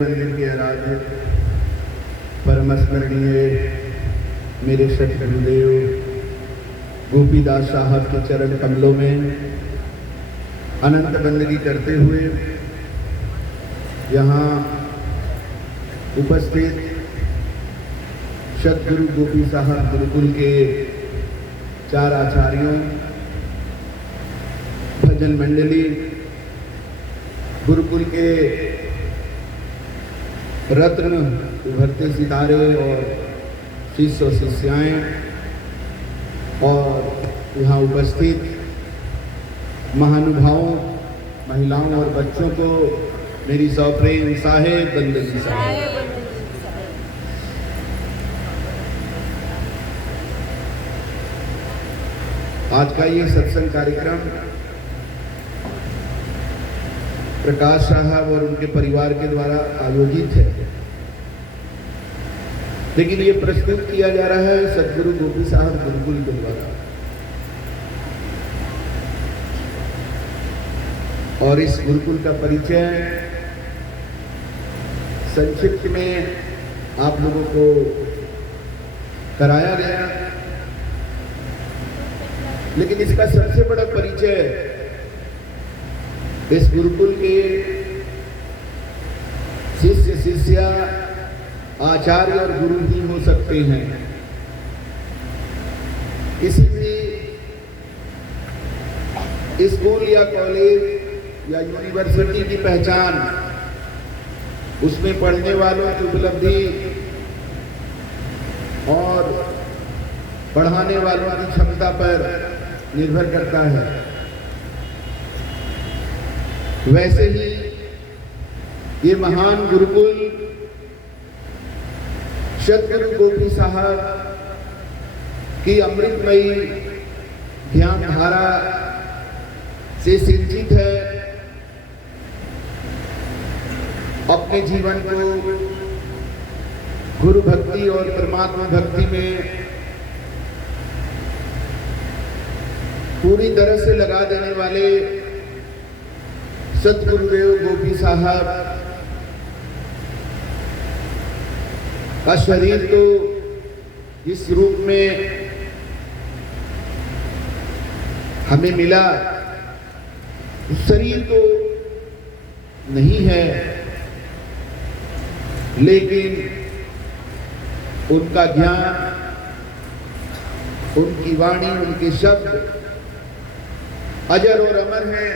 मंदिर के आराध्य परम स्मरणीय मेरे सत गुरुदेव गोपीदास साहब के चरण कमलों में अनंत बंदगी करते हुए यहाँ उपस्थित सतगुरु गोपी साहब गुरुकुल के 4 आचार्यों, भजन मंडली, गुरुकुल के रत्न उभरते सितारे और शिष्य और शिष्याएँ और यहाँ उपस्थित महानुभावों, महिलाओं और बच्चों को मेरी सप्रेम साहेब बंदगी साहेब। आज का ये सत्संग कार्यक्रम प्रकाश साहब और उनके परिवार के द्वारा आयोजित है, लेकिन ये प्रस्तुत किया जा रहा है सतगुरु गोपी साहब गुरुकुल के द्वारा। और इस गुरुकुल का परिचय संक्षिप्त में आप लोगों को कराया गया, लेकिन इसका सबसे बड़ा परिचय इस गुरुकुल के शिष्य शिष्या, आचार्य और गुरु ही हो सकते हैं। किसी भी स्कूल या कॉलेज या यूनिवर्सिटी की पहचान उसमें पढ़ने वालों की उपलब्धि और पढ़ाने वालों की क्षमता पर निर्भर करता है। वैसे ही ये महान गुरुकुल सतगुरु गोपी साहब की अमृतमयी ज्ञान धारा से सिंचित है। अपने जीवन को गुरु भक्ति और परमात्मा भक्ति में पूरी तरह से लगा देने वाले सतगुरुदेव गोपी साहब का शरीर तो इस रूप में हमें मिला, शरीर तो नहीं है, लेकिन उनका ज्ञान, उनकी वाणी, उनके शब्द अजर और अमर हैं।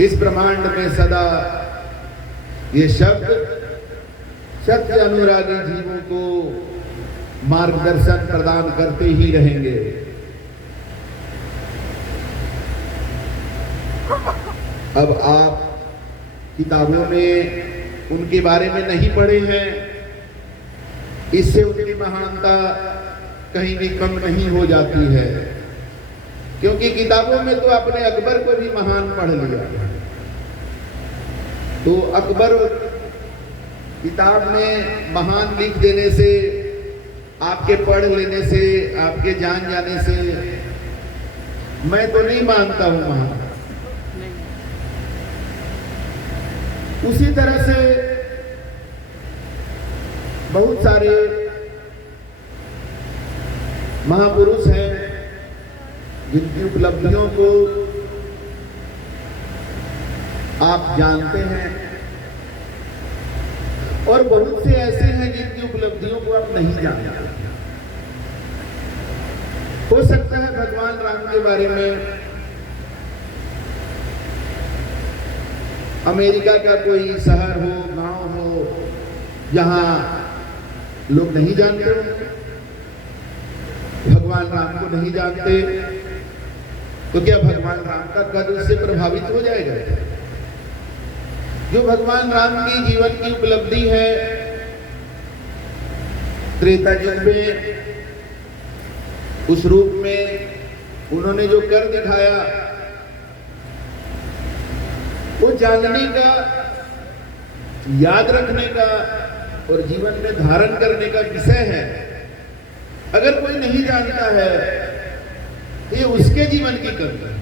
इस ब्रह्मांड में सदा ये शब्द सत्य अनुरागी जीवों को मार्गदर्शन प्रदान करते ही रहेंगे। अब आप किताबों में उनके बारे में नहीं पढ़े हैं, इससे उनकी महानता कहीं भी कम नहीं हो जाती है, क्योंकि किताबों में तो आपने अकबर को भी महान पढ़ लिया। तो अकबर किताब में महान लिख देने से, आपके पढ़ लेने से, आपके जान जाने से मैं तो नहीं मानता हूं महान। उसी तरह से बहुत सारे महापुरुष हैं जिनकी उपलब्धियों को आप जानते हैं, और बहुत से ऐसे हैं जिनकी उपलब्धियों को आप नहीं जानते। हो सकता है भगवान राम के बारे में अमेरिका का कोई शहर हो, गांव हो, जहां लोग नहीं जानते होंगे, भगवान राम को नहीं जानते, तो क्या भगवान राम का कद उससे प्रभावित हो जाएगा? जो भगवान राम की जीवन की उपलब्धि है, त्रेता युग में उस रूप में उन्होंने जो कर दिखाया, वो जानने का, याद रखने का और जीवन में धारण करने का विषय है। अगर कोई नहीं जानता है तो ये उसके जीवन की कमी है।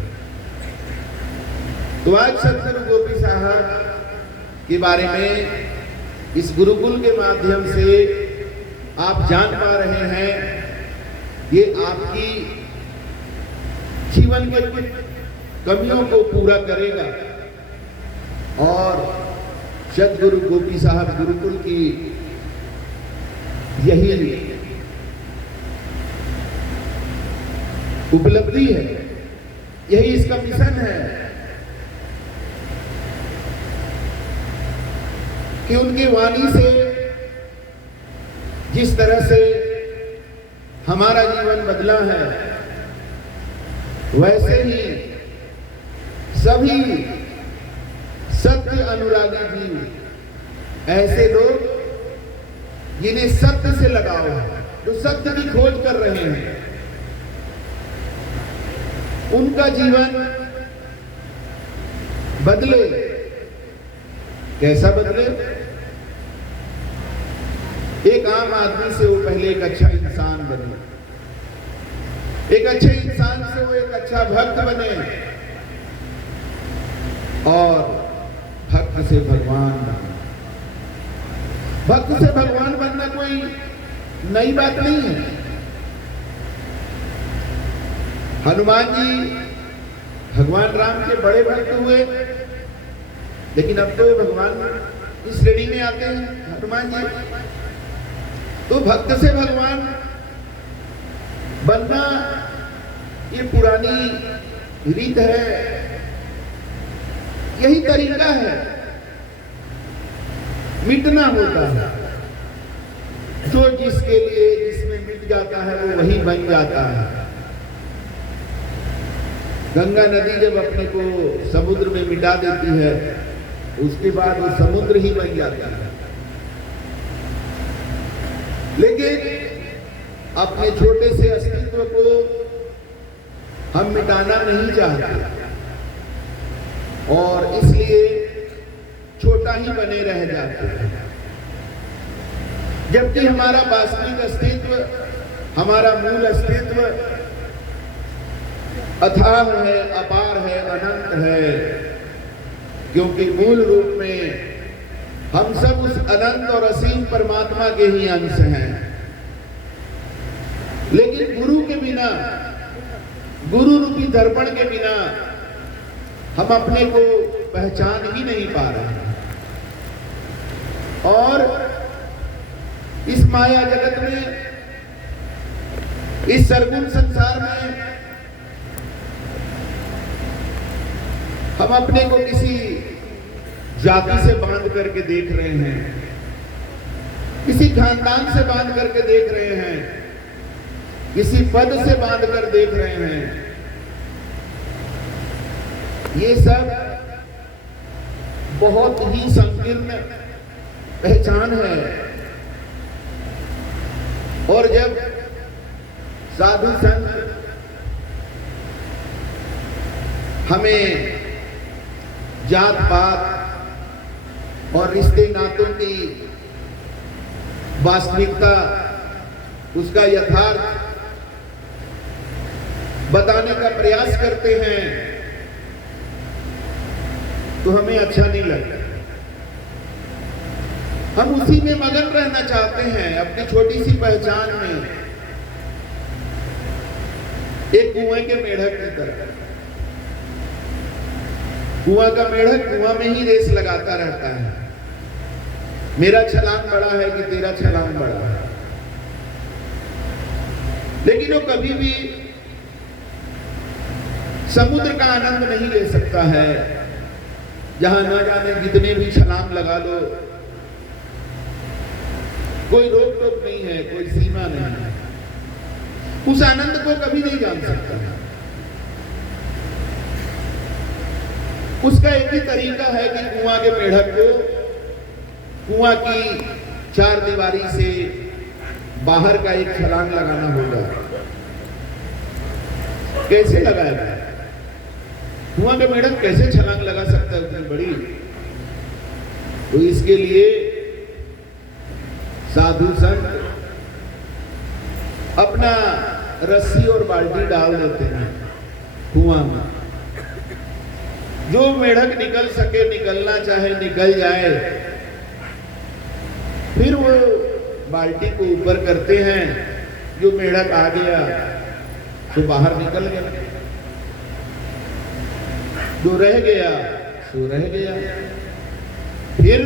तो आज सतगुरु गोपी साहब के बारे में इस गुरुकुल के माध्यम से आप जान पा रहे हैं। ये आपकी जीवन के कमियों को पूरा करेगा और सदगुरु गोपी साहब गुरुकुल की यही उपलब्धि है, यही इसका मिशन है कि उनकी वाणी से जिस तरह से हमारा जीवन बदला है, वैसे ही सभी सत्य अनुरागी जीव, ऐसे लोग जिन्हें सत्य से लगाव है, जो सत्य की खोज कर रहे हैं, उनका जीवन बदले। कैसा बदले? एक आम आदमी से वो पहले एक अच्छा इंसान बने, एक अच्छे इंसान से वो एक अच्छा भक्त बने और भक्त से भगवान बने। भक्त से भगवान बनना कोई नई बात नहीं है। हनुमान जी भगवान राम के बड़े भक्त हुए, लेकिन अब तो भगवान इस श्रेणी में आते हैं हनुमान जी। तो भक्त से भगवान बनना ये पुरानी रीत है, यही तरीका है। मिटना होता है, जो जिसके लिए जिसमें मिट जाता है वो वही बन जाता है। गंगा नदी जब अपने को समुद्र में मिटा देती है, उसके बाद वो समुद्र ही बन जाता है। लेकिन अपने छोटे से अस्तित्व को हम मिटाना नहीं चाहते और इसलिए छोटा ही बने रह जाते हैं, जबकि हमारा वास्तविक अस्तित्व, हमारा मूल अस्तित्व अथाह है, अपार है, अनंत है। क्योंकि मूल रूप में हम सब उस अनंत और असीम परमात्मा के ही अंश हैं। लेकिन गुरु के बिना, गुरु रूपी दर्पण के बिना हम अपने को पहचान ही नहीं पा रहे हैं। और इस माया जगत में, इस सरगुण संसार में हम अपने को किसी जाति से बांध करके देख रहे हैं, किसी खानदान से बांध करके देख रहे हैं, किसी पद से बांध कर देख रहे हैं। ये सब बहुत ही संकीर्ण पहचान है। और जब साधु संत हमें जात पात और रिश्ते नातों की वास्तविकता, उसका यथार्थ बताने का प्रयास करते हैं, तो हमें अच्छा नहीं लगता। हम उसी में मगन रहना चाहते हैं, अपनी छोटी सी पहचान में, एक कुएं के मेढक की तरह। कुआं का मेढक कुआं में ही रेस लगाता रहता है, मेरा छलांग बड़ा है कि तेरा छलांग बड़ा है। लेकिन वो कभी भी समुद्र का आनंद नहीं ले सकता है, जहां न जाने कितने भी छलांग लगा लो, कोई रोक टोक नहीं है, कोई सीमा नहीं है। उस आनंद को कभी नहीं जान सकता। उसका एक ही तरीका है कि कुआं के मेढक को कुआं की चार दीवारी से बाहर का एक छलांग लगाना होगा। कैसे लगाएगा? कुआं का मेढक कैसे छलांग लगा सकता है उतनी बड़ी? तो इसके लिए साधु संत अपना रस्सी और बाल्टी डाल देते हैं कुआं में। जो मेढक निकल सके, निकलना चाहे निकल जाए। फिर वो बाल्टी को ऊपर करते हैं, जो मेढक आ गया तो बाहर निकल गया, जो रह गया सो रह गया। फिर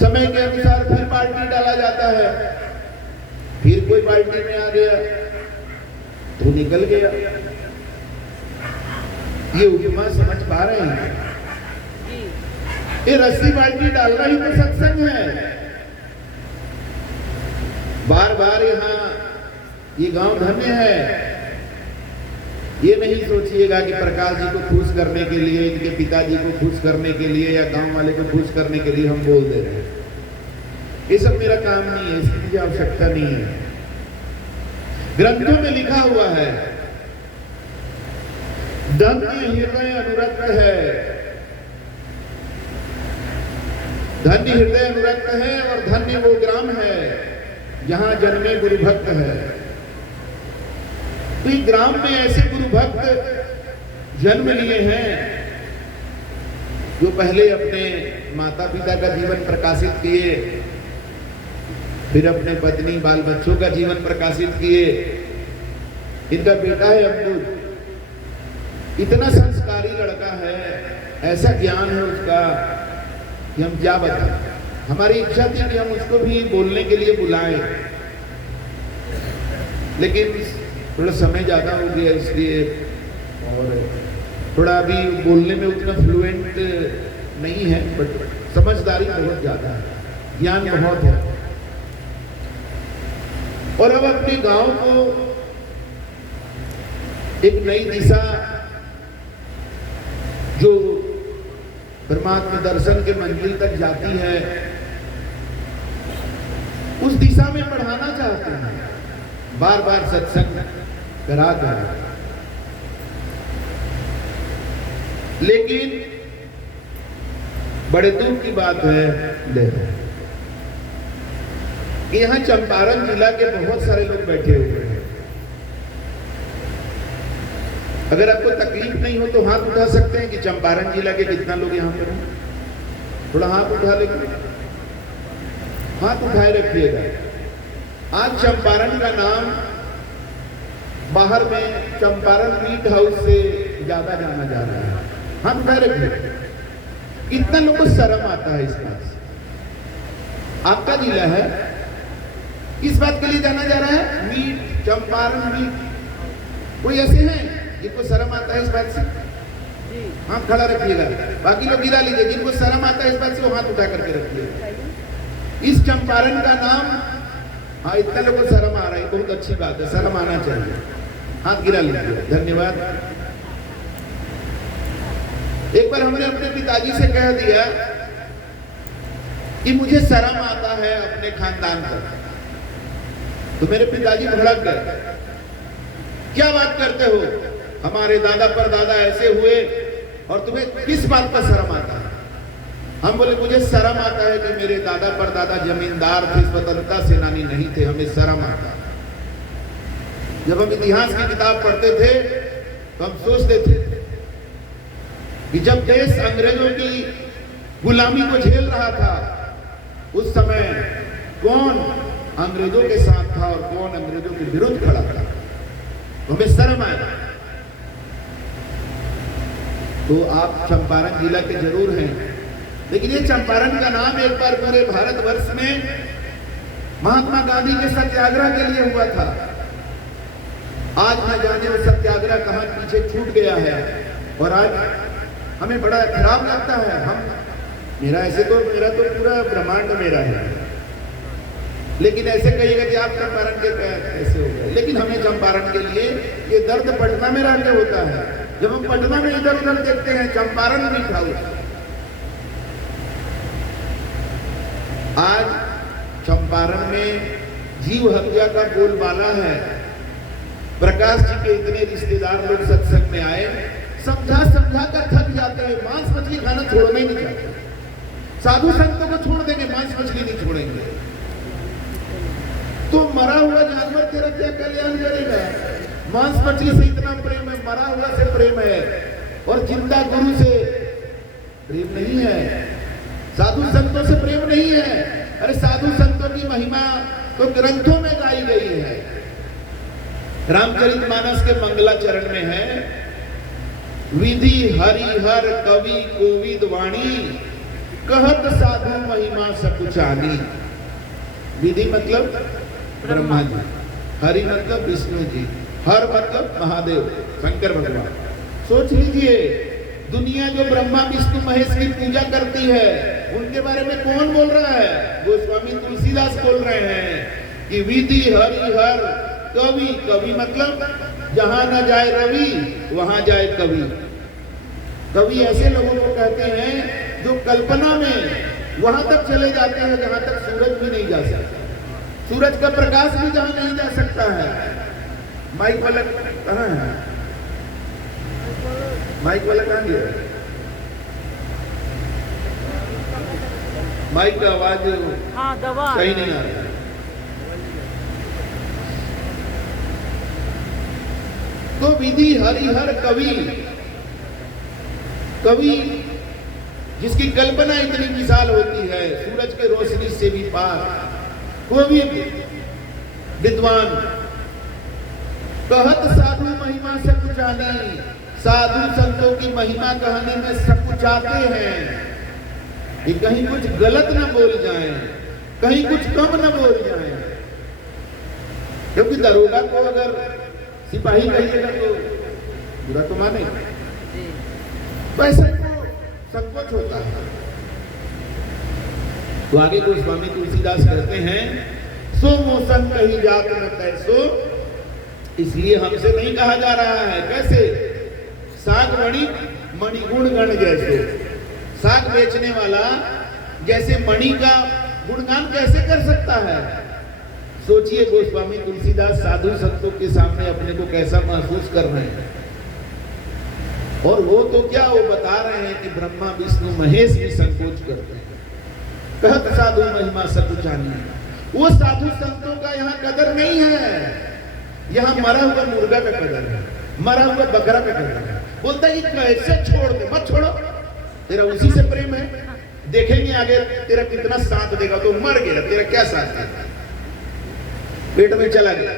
समय के अनुसार फिर बाल्टी डाला जाता है, फिर कोई बाल्टी में आ गया तो निकल गया। ये उपमा समझ पा रहे हैं? ये रस्सी बाल्टी डालना ही तो सत्संग है। बार बार यहाँ ये गांव धन्य है। ये नहीं सोचिएगा कि प्रकाश जी को खुश करने के लिए, इनके पिताजी को खुश करने के लिए या गांव वाले को खुश करने के लिए हम बोल दे रहे हैं। ये सब मेरा काम नहीं है, इसकी मुझे आवश्यकता नहीं है। ग्रंथों में लिखा हुआ है, धन्य हृदय अनुरक्त है, धन्य हृदय अनुरक्त है और धन्य वो ग्राम है जहां जन्मे गुरु भक्त है। तो ग्राम में ऐसे गुरु भक्त जन्म लिए हैं जो पहले अपने माता पिता का जीवन प्रकाशित किए, फिर अपने पत्नी बाल बच्चों का जीवन प्रकाशित किए। इनका बेटा है अमरूद, इतना संस्कारी लड़का है, ऐसा ज्ञान है उसका कि हम क्या बताएं। हमारी इच्छा थी कि हम उसको भी बोलने के लिए बुलाएं, लेकिन थोड़ा समय ज्यादा हो गया इसलिए, और थोड़ा अभी बोलने में उतना फ्लुएंट नहीं है, बट समझदारी बहुत ज्यादा है, ज्ञान बहुत है। और अब अपने गांव को एक नई दिशा, जो परमात्मा दर्शन के मंजिल तक जाती है, उस दिशा में बढ़ाना चाहते हैं। बार बार सत्संग करा कर, लेकिन बड़े दुख की बात है कि यहाँ चंपारण जिला के बहुत सारे लोग बैठे हुए हैं। अगर आपको तकलीफ नहीं हो तो हाथ उठा सकते हैं कि चंपारण जिला के कितना लोग यहाँ पर हैं? थोड़ा हाथ उठा लेंगे, हाथ उठाए रखिएगा। आज चंपारण का नाम बाहर में चंपारण मीट हाउस से ज्यादा जाना जा रहा है। हाथ उठाए रखिए। कितना लोग को शर्म आता है इस बात से? आपका जिला है, किस बात के लिए जाना जा रहा है? Meat, Champaran meat. कोई ऐसे हैं जिनको शर्म आता है इस बात से? हाथ खड़ा रखिएगा, बाकी लोग गिरा लीजिए। जिनको शर्म आता है इस बात से वो हाथ उठा करके रखिएगा। इस चंपारण का नाम, हाँ इतना लोगों को शर्म आ रहा है, बहुत अच्छी बात है, शर्म आना चाहिए। हाथ गिरा लीजिए, धन्यवाद। एक बार हमने अपने पिताजी से कह दिया कि मुझे शर्म आता है अपने खानदान पर, तो मेरे पिताजी भड़क गए। क्या बात करते हो, हमारे दादा परदादा ऐसे हुए और तुम्हें किस बात पर शर्म आता है? हम बोले मुझे शर्म आता है कि मेरे दादा परदादा जमींदार थे, स्वतंत्रता सेनानी नहीं थे, हमें शर्म आता है। जब हम इतिहास की किताब पढ़ते थे तो हम सोचते थे कि जब देश अंग्रेजों की गुलामी को झेल रहा था, उस समय कौन अंग्रेजों के साथ था और कौन अंग्रेजों के विरुद्ध खड़ा था, तो हमें शर्म आया। तो आप चंपारण जिला के जरूर हैं, लेकिन ये चंपारण का नाम एक बार पूरे भारतवर्ष में महात्मा गांधी के सत्याग्रह के लिए हुआ था। आज न जाने वो सत्याग्रह कहां पीछे छूट गया है, और आज हमें बड़ा खराब लगता है। मेरा तो पूरा ब्रह्मांड मेरा है, लेकिन ऐसे कहिएगा कि आप चंपारण के कैसे हो गए। लेकिन हमें चंपारण के लिए ये दर्द पटना में रहने होता है। जब हम पटना में इधर उधर देखते हैं चंपारण मीट हाउस, आज चंपारण में जीव हत्या का बोलबाला है। प्रकाश जी के इतने रिश्तेदार लोग सत्संग में आए, समझा कर थक जाते हैं, मांस मछली खाना छोड़ना ही नहीं चाहते। साधु संतों को छोड़ देंगे, मांस मछली नहीं छोड़ेंगे। तो मरा हुआ जानवर तेरा क्या कल्याण करेगा? मांस मछली से इतना प्रेम है, मरा हुआ से प्रेम है, और चिंता गुरु से प्रेम नहीं है, साधु संतों से प्रेम नहीं है। अरे साधु संतों की महिमा तो ग्रंथों में गाई गई है। रामचरितमानस के मंगलाचरण में है, विधि हरिहर कवि कोविद वाणी, कहत साधु महिमा सकुचानी। विधि मतलब ब्रह्मा जी, हरि मतलब विष्णु जी, हर मतलब महादेव शंकर भगवान। सोच लीजिए, दुनिया जो ब्रह्मा विष्णु महेश की पूजा करती है, उनके बारे में कौन बोल रहा है? गोस्वामी तुलसीदास बोल रहे हैं कि विधि हरिहर कवि। कवि मतलब जहां न जाए रवि वहां जाए कवि। कवि ऐसे लोगों को कहते हैं जो कल्पना में वहां तक चले जाते हैं जहां तक सूरज भी नहीं जा सकता, सूरज का प्रकाश भी जहां नहीं जा सकता है। माइक वाला कहाँ है? माइक वाला कहाँ गया? माइक का आवाज कहीं नहीं आ रहा। तो विधि हरिहर कवि, कवि जिसकी कल्पना इतनी विशाल होती है, सूरज के रोशनी से भी पार, कोविद विद्वान, कहत साधु महिमा सकुचानी। साधु संतों की महिमा कहने में सकुचाते हैं कि कहीं कुछ गलत न बोल जाए, कहीं कुछ कम न बोल जाए। क्योंकि दरोगा को अगर सिपाही कहिएगा तो बुरा तो माने, वैसे को संकोच होता है। तो आगे गोस्वामी तुलसीदास कहते हैं, सो मोसन कही जात न कैसो, इसलिए हमसे नहीं कहा जा रहा है। कैसे? साग मणि मणिगुण गण जैसे। साग बेचने वाला जैसे मणि का गुणगान कैसे कर सकता है? सोचिए गोस्वामी तुलसीदास साधु संतों के सामने अपने को कैसा महसूस कर रहे हैं। और वो तो क्या, वो बता रहे हैं कि ब्रह्मा विष्णु महेश भी संकोच करते हैं। कहत साधु महिमा सकुचानी। वो साधु संतों का यहाँ कदर नहीं है, यहाँ मरा हुआ मुर्गा का कदर है, मरा हुआ बकरा का कदर है। बोलता है कि कैसे छोड़ दे, मत छोड़ो, तेरा उसी से प्रेम है, देखेंगे आगे तेरा कितना साथ देगा। तो मर गया, तेरा क्या साथ देगा? पेट में चला गया,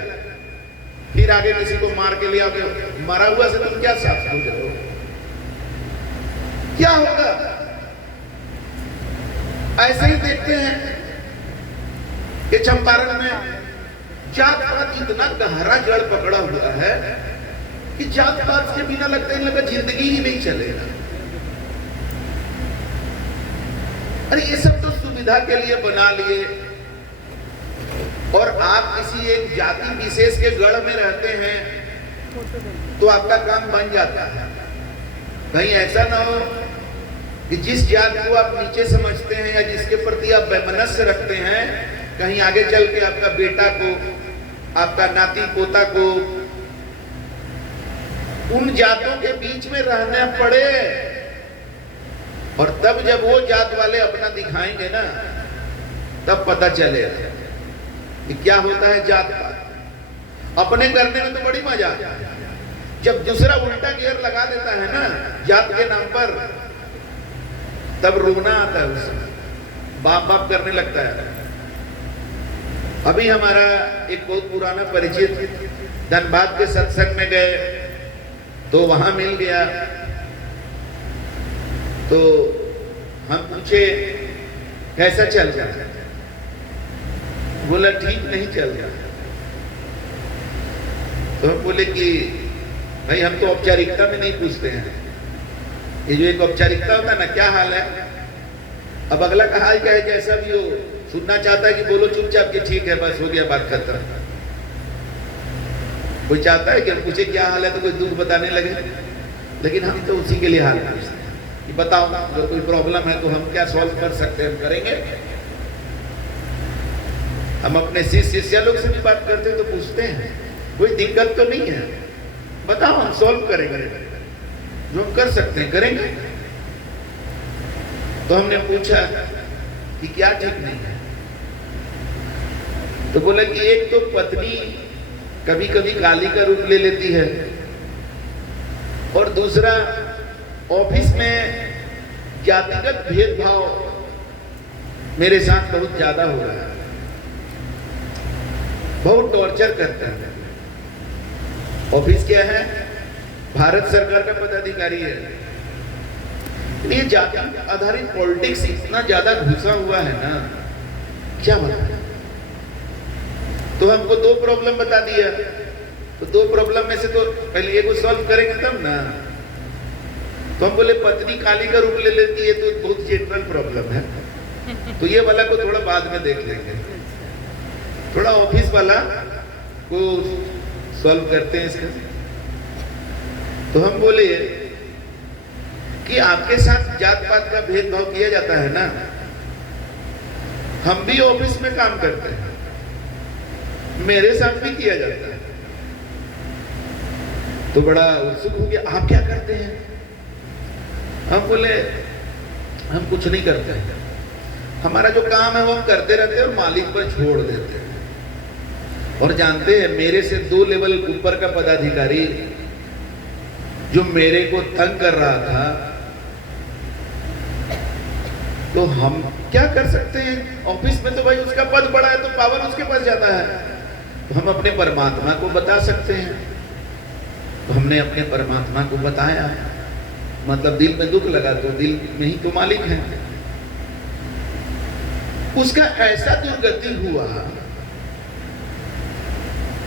फिर आगे किसी को मार के ले आओगे, मरा हुआ से तुम क्या साथ दोगे? क्या होगा? ऐसे ही देखते हैं कि चंपारण में जात पात इतना गहरा जड़ पकड़ा हुआ है कि जात पात के बिना लगता है लगा जिंदगी ही नहीं चलेगा। अरे ये सब तो सुविधा के लिए बना लिए, और आप किसी एक जाति विशेष के गढ़ में रहते हैं तो आपका काम बन जाता है। कहीं ऐसा ना हो कि जिस जात को आप नीचे समझते हैं या जिसके प्रति आप वैमनस्य रखते हैं, कहीं आगे चल के आपका बेटा को, आपका नाती पोता को उन जातों के बीच में रहना पड़े। और तब जब वो जात वाले अपना दिखाएंगे ना, तब पता चलेगा कि क्या होता है जात पात। अपने करने में तो बड़ी मजा आता है, जब दूसरा उल्टा गियर लगा देता है ना जात के नाम पर, तब रोना आता है, उसमें बाप बाप करने लगता है। अभी हमारा एक बहुत पुराना परिचित धनबाद के सत्संग में गए तो वहां मिल गया, तो हम पूछे कैसा चल रहा है? बोला ठीक नहीं चल रहा। तो हम बोले कि भाई हम तो औपचारिकता में नहीं पूछते हैं, ये जो एक औपचारिकता होता है ना, क्या हाल है? अब अगला का हाल क्या है, जैसा भी हो, सुनना चाहता है कि बोलो चुपचाप कि ठीक है, बस हो गया, बात खत्म। कोई चाहता है कि हम पूछे क्या हाल है तो कोई दुख बताने लगे, लेकिन हम तो उसी के लिए हाल पूछते हैं कि बताओ अगर कोई प्रॉब्लम है तो हम क्या सॉल्व कर सकते हैं, हम करेंगे। हम अपने शिष्य लोग से भी बात करते हैं तो पूछते हैं कोई दिक्कत तो नहीं है, बताओ हम सॉल्व करेंगे, जो हम कर सकते हैं करेंगे। तो हमने पूछा कि क्या ठीक नहीं है, तो बोला कि एक तो पत्नी कभी कभी काली का रूप ले लेती है, और दूसरा ऑफिस में जातिगत भेदभाव मेरे साथ बहुत ज्यादा हो रहा है, बहुत टॉर्चर करते हैं। ऑफिस क्या है, भारत सरकार का पदाधिकारी है, ये जाति आधारित पॉलिटिक्स इतना ज्यादा घुसा हुआ है ना, क्या बताएं। तो हमको दो प्रॉब्लम बता दिया, तो दो प्रॉब्लम में से तो पहले एक को सॉल्व करेंगे तब ना। तो हम बोले पत्नी काली का रूप ले लेती है तो बहुत जनरल प्रॉब्लम है, तो ये वाला को थोड़ा बाद में देख लेंगे, थोड़ा ऑफिस वाला को सॉल्व करते हैं इसका। तो हम बोले कि आपके साथ जात पात का भेदभाव किया जाता है ना, हम भी ऑफिस में काम करते हैं, मेरे साथ भी किया जाता है। तो बड़ा उत्सुक हो गया, आप क्या करते हैं? हम बोले हम कुछ नहीं करते हैं, हमारा जो काम है वो हम करते रहते हैं और मालिक पर छोड़ देते हैं। और जानते हैं मेरे से 2 लेवल ऊपर का पदाधिकारी जो मेरे को तंग कर रहा था, तो हम क्या कर सकते हैं? ऑफिस में तो भाई उसका पद बड़ा है तो पावर उसके पास जाता है, तो हम अपने परमात्मा को बता सकते हैं। तो हमने अपने परमात्मा को बताया, मतलब दिल में दुख लगा तो दिल में ही तो मालिक है। उसका ऐसा दुर्गति हुआ,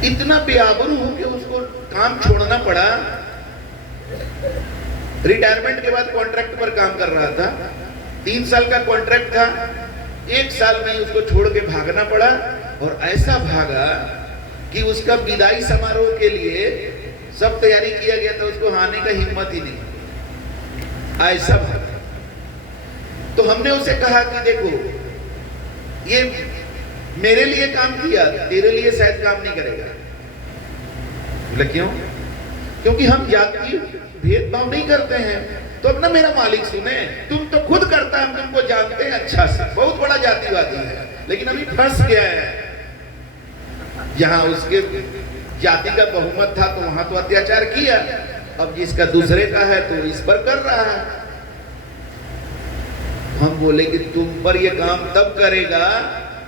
इतना बेआबरू हो कि उसको काम छोड़ना पड़ा। रिटायरमेंट के बाद कॉन्ट्रैक्ट पर काम कर रहा था, 3 साल का कॉन्ट्रैक्ट था, 1 साल में उसको छोड़ के भागना पड़ा। और ऐसा भागा कि उसका विदाई समारोह के लिए सब तैयारी किया गया था, उसको आने का हिम्मत ही नहीं, ऐसा भागा। तो हमने उसे कहा कि देखो ये मेरे लिए काम किया, तेरे लिए शायद काम नहीं करेगा। बोले क्यों? क्योंकि हम जाति भेदभाव नहीं करते हैं, तो अपना मेरा मालिक सुने, तुम तो खुद करता है, हम तुमको जानते हैं अच्छा से, बहुत बड़ा जातिवादी है, लेकिन अभी फंस गया है। जहां उसके जाति का बहुमत था तो वहां तो अत्याचार किया, अब जिसका दूसरे का है तो इस पर कर रहा है। हम बोले कि तुम पर ये काम तब करेगा,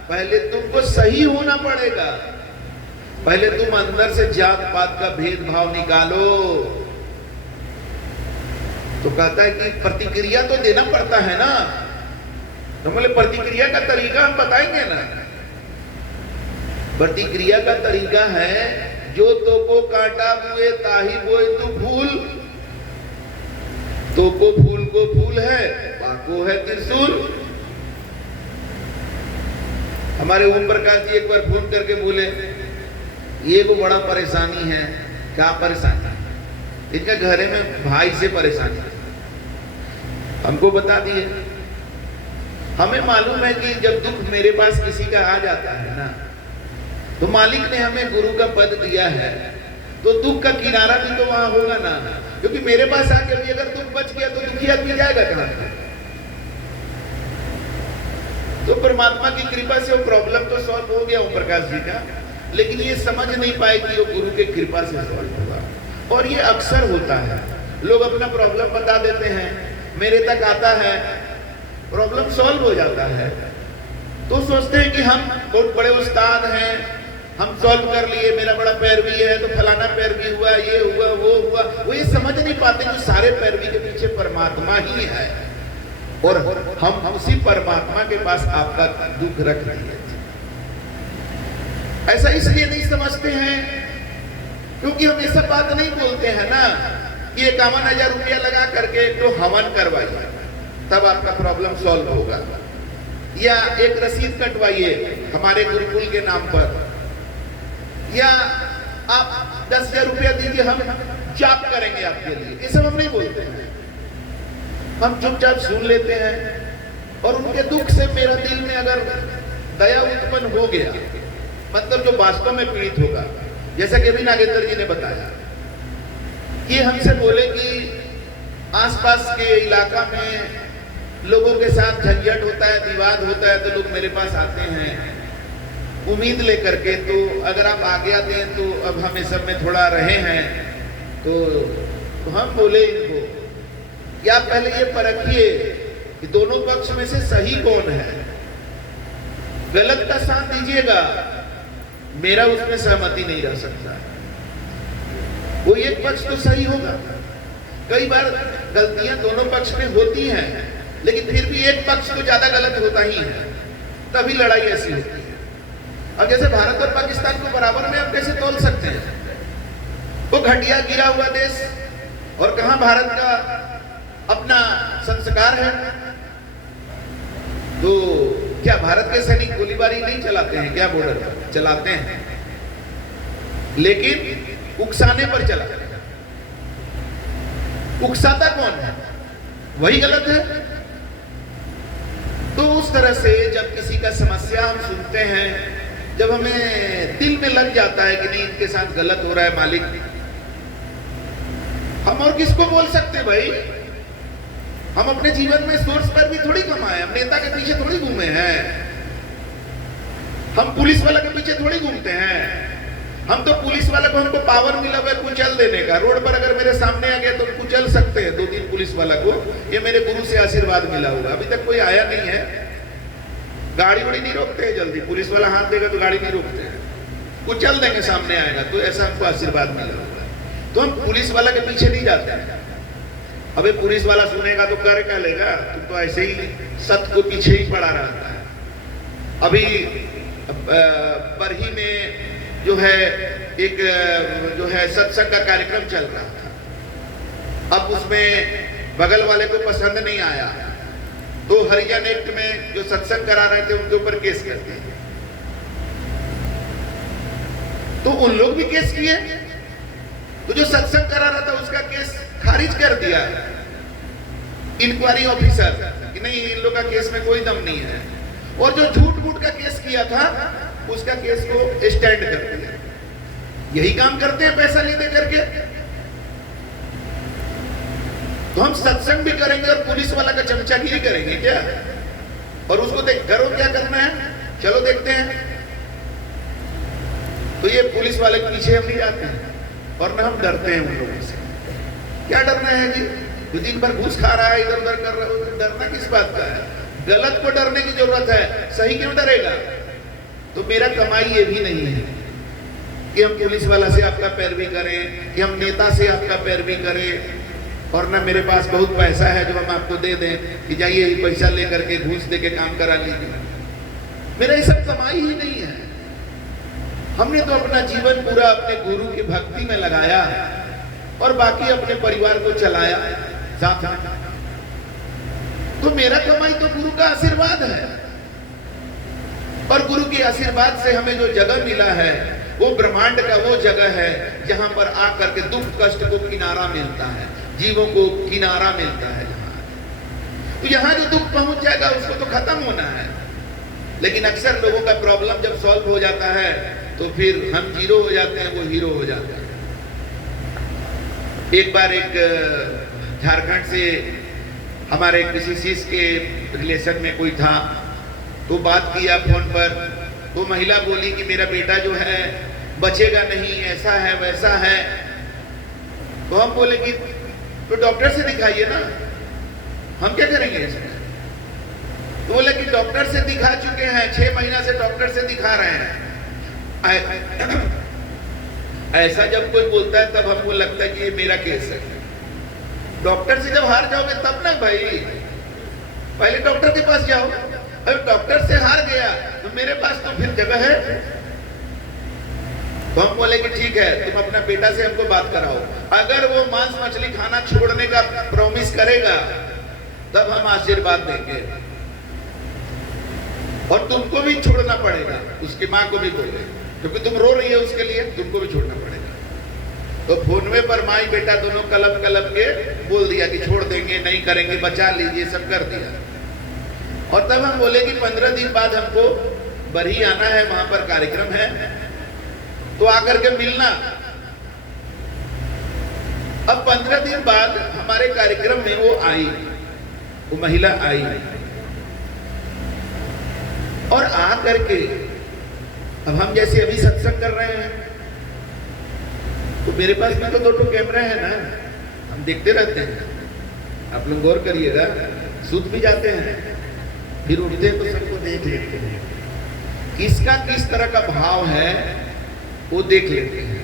पहले तुमको सही होना पड़ेगा, पहले तुम अंदर से जात पात का भेदभाव निकालो। तो कहता है कि प्रतिक्रिया तो देना पड़ता है ना। तो बोले प्रतिक्रिया का तरीका हम बताएंगे ना। प्रतिक्रिया का तरीका है, जो तो को काटा बुए ताही बोए तू फूल, तो को फूल है, पाको है त्रिशूल। हमारे ओम प्रकाश जी एक बार फोन करके बोले ये को बड़ा परेशानी है। क्या परेशानी? इनका घरे में भाई से परेशानी, हमको बता दिए। हमें मालूम है कि जब दुख मेरे पास किसी का आ जाता है ना, तो मालिक ने हमें गुरु का पद दिया है, तो दुख का किनारा भी तो वहां होगा ना। क्योंकि मेरे पास आके भी अगर दुख बच गया तो दुखी आदमी जाएगा कहां? तो परमात्मा की कृपा से वो प्रॉब्लम तो सॉल्व हो गया ओम प्रकाश जी का, लेकिन ये समझ नहीं पाए कि वो गुरु के कृपा से सॉल्व होगा। और ये अक्सर होता है, लोग अपना प्रॉब्लम बता देते हैं, मेरे तक आता है, प्रॉब्लम सॉल्व हो जाता है, तो सोचते हैं कि हम बहुत बड़े उस्ताद हैं, हम सॉल्व कर लिए, मेरा बड़ा पैरवी है तो फलाना पैरवी हुआ, ये हुआ वो हुआ। वो ये समझ नहीं पाते कि सारे पैरवी के पीछे परमात्मा ही है, और हम उसी परमात्मा के पास आपका दुख रख दिए। ऐसा इसलिए नहीं समझते हैं क्योंकि हम ये सब बात नहीं बोलते हैं ना कि 51,000 रुपया लगा करके तो हवन करवाइए तब आपका प्रॉब्लम सॉल्व होगा, या एक रसीद कटवाइए हमारे गुरुकुल के नाम पर, या आप 10,000 रुपया दीजिए हम जाप करेंगे आपके लिए। ये सब हम नहीं बोलते हैं, हम चुपचाप सुन लेते हैं। और उनके दुख से मेरा दिल में अगर दया उत्पन्न हो गया, मतलब जो वास्तव में पीड़ित होगा, जैसा कि अभी नागेंद्र जी ने बताया कि हमसे बोले कि आसपास के इलाका में लोगों के साथ झंझट होता है, विवाद होता है, तो लोग मेरे पास आते हैं उम्मीद लेकर के, तो अगर आप आज्ञा दें तो अब हम इस सब में थोड़ा रहे हैं। तो हम बोले इनको कि आप पहले ये परखिए कि दोनों पक्ष में से सही कौन है। गलत का साथ दीजिएगा, मेरा उसमें सहमति नहीं रह सकता। वो एक पक्ष तो सही होगा। कई बार गलतियां दोनों पक्ष में होती हैं, लेकिन फिर भी एक पक्ष तो ज्यादा गलत होता ही है, तभी लड़ाई ऐसी होती है। अब जैसे भारत और पाकिस्तान को बराबर में आप कैसे तोल सकते हैं? वो घटिया गिरा हुआ देश, और कहां भारत का अपना संस्कार है। तो क्या भारत के सैनिक गोलीबारी नहीं चलाते हैं क्या? बॉर्डर पर चलाते हैं, लेकिन उकसाने पर चलाते हैं। उकसाता कौन है? वही गलत है। तो उस तरह से जब किसी का समस्या हम सुनते हैं, जब हमें दिल में लग जाता है कि नहीं इनके साथ गलत हो रहा है मालिक, हम और किसको बोल सकते भाई? हम अपने जीवन में सोर्स पर भी थोड़ी कमाए, हम नेता के पीछे थोड़ी घूमे हैं, हम पुलिस वाला के पीछे थोड़ी घूमते हैं। हम तो पुलिस वाला को हमको पावर मिला हुआ है कुचल देने का। रोड पर अगर मेरे सामने आ गया तो कुचल सकते हैं 2-3 पुलिस वाला को, ये मेरे गुरु से आशीर्वाद मिला हुआ। अभी तक कोई आया नहीं है, गाड़ी वाड़ी नहीं रोकते हैं जल्दी, पुलिस वाला हाथ देगा तो गाड़ी नहीं रोकते हैं, कुचल देंगे सामने आएगा तो, ऐसा हमको आशीर्वाद मिला हुआ है। तो हम पुलिस वाला के पीछे नहीं जाते हैं। अबे पुलिस वाला सुनेगा तो कर क्या लेगा? तुम तो ऐसे ही सत्य को पीछे ही पड़ा रहता है। अभी बरही में जो है एक जो है सत्संग का कार्यक्रम चल रहा था। अब उसमें बगल वाले को पसंद नहीं आया, तो हरिजन एक्ट में जो सत्संग करा रहे थे उनके ऊपर केस कर दिए। तो उन लोग भी केस किए, तो जो सत्संग करा रहा था उसका केस खारिज कर दिया इंक्वायरी ऑफिसर कि नहीं इन लोग का केस में कोई दम नहीं है। और जो झूठ मूठ का केस किया था उसका केस को स्टैंड कर दिया। यही काम करते हैं पैसा ले दे करके। तो हम सत्संग भी करेंगे और पुलिस वाला का चमचागिरी करेंगे क्या? और उसको देख करो क्या करना है, चलो देखते हैं। तो ये पुलिस वाले के पीछे हम नहीं जाते हैं, और ना हम डरते हैं उन लोगों से। क्या डरना है जी? जो दिन भर घूस खा रहा है, इधर उधर कर रहा है, तो डरना किस बात का है? गलत को डरने की जरूरत है, सही क्यों डरेगा? तो मेरा कमाई ये भी नहीं है कि हम पुलिस वाला से आपका पैरवी करें, कि हम नेता से आपका पैरवी करें, और ना मेरे पास बहुत पैसा है जो हम आपको दे दें कि जाइए पैसा लेकर के घूस दे के काम करा लीजिए। मेरा ये सब कमाई ही नहीं है। हमने तो अपना जीवन पूरा अपने गुरु की भक्ति में लगाया और बाकी अपने परिवार को चलाया साथ में। तो मेरा कमाई तो गुरु का आशीर्वाद है, और गुरु के आशीर्वाद से हमें जो जगह मिला है वो ब्रह्मांड का वो जगह है जहां पर आकर के दुख कष्ट को किनारा मिलता है, जीवों को किनारा मिलता है। तो यहाँ जो दुख पहुंच जाएगा उसको तो खत्म होना है। लेकिन अक्सर लोगों का प्रॉब्लम जब सॉल्व हो जाता है तो फिर हम जीरो हो जाते हैं, वो हीरो हो जाते हैं। एक बार एक झारखंड से हमारे किसी चीज के रिलेशन में कोई था, तो बात किया फोन पर। तो महिला बोली कि मेरा बेटा जो है बचेगा नहीं, ऐसा है वैसा है। तो हम बोले कि तो डॉक्टर से दिखाइए ना, हम क्या करेंगे इसमें? तो बोले कि डॉक्टर से दिखा चुके हैं, 6 महीना से डॉक्टर से दिखा रहे हैं। ऐसा जब कोई बोलता है तब हमको लगता है कि ये मेरा केस है। डॉक्टर से जब हार जाओगे तब ना भाई, पहले डॉक्टर के पास जाओ। अगर डॉक्टर से हार गया तो मेरे पास तो फिर जगह है। तो हम बोले कि ठीक है, तुम अपना बेटा से हमको बात कराओ। अगर वो मांस मछली खाना छोड़ने का प्रॉमिस करेगा तब हम आशीर्वाद देंगे, और तुमको भी छोड़ना पड़ेगा। उसकी माँ को भी बोले, क्योंकि तुम रो रही है उसके लिए, तुमको भी छोड़ना पड़ेगा। तो फोनवे पर माई बेटा दोनों कलप कलप के बोल दिया कि छोड़ देंगे, नहीं करेंगे, बचा लीजिए, सब कर दिया। और तब हम बोले कि 15 दिन बाद हमको बरही आना है, वहां पर कार्यक्रम है, तो आकर के मिलना। अब 15 दिन बाद हमारे कार्यक्रम में वो आई, वो महिला आई, और आ करके अब हम जैसे अभी सत्संग कर रहे हैं तो मेरे पास में तो 2 कैमरा है ना, हम देखते रहते हैं। आप लोग गौर करिएगा, सूत भी जाते हैं, फिर उठते हैं तो सबको देख लेते हैं, किसका किस तरह का भाव है वो देख लेते हैं।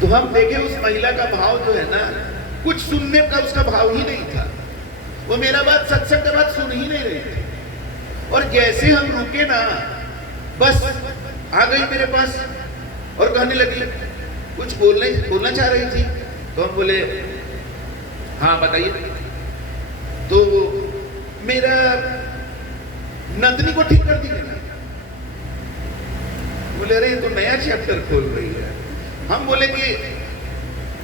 तो हम देखे उस महिला का भाव जो है ना, कुछ सुनने का उसका भाव ही नहीं था, वो मेरा बात सत्संग का बात सुन ही नहीं रही थी। और जैसे हम रुके ना, बस आ गई मेरे पास और कहने लगी, कुछ बोलना चाह रही थी। तो हम बोले हाँ बताइए। तो मेरा नंदनी को ठीक कर दीजिए ना। बोले अरे तो नया चैप्टर खोल रही है। हम बोले कि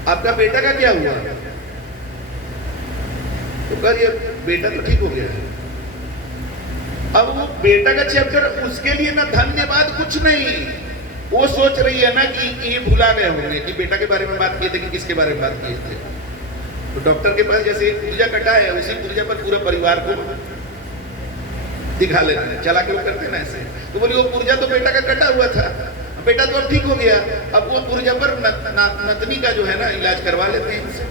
आपका बेटा का क्या हुआ? तो कह रही बेटा तो ठीक हो गया है। अब वो बेटा का चैप्टर उसके लिए ना धन्यवाद कुछ नहीं, वो सोच रही है ना कि ये भुला गए होंगे कि बेटा के बारे में बात किए थे कि किसके बारे में बात किए थे। तो डॉक्टर के पास जैसे एक पुर्जा कटा है, उसी पुर्जा पर पूरा परिवार को दिखा लेते हैं, चला के वो करते हैं ना ऐसे। तो बोली वो पुर्जा तो बेटा का कटा हुआ था, बेटा तो अब ठीक हो गया, अब वो पुर्जा पर नतनी का जो है ना इलाज करवा लेते हैं इनसे।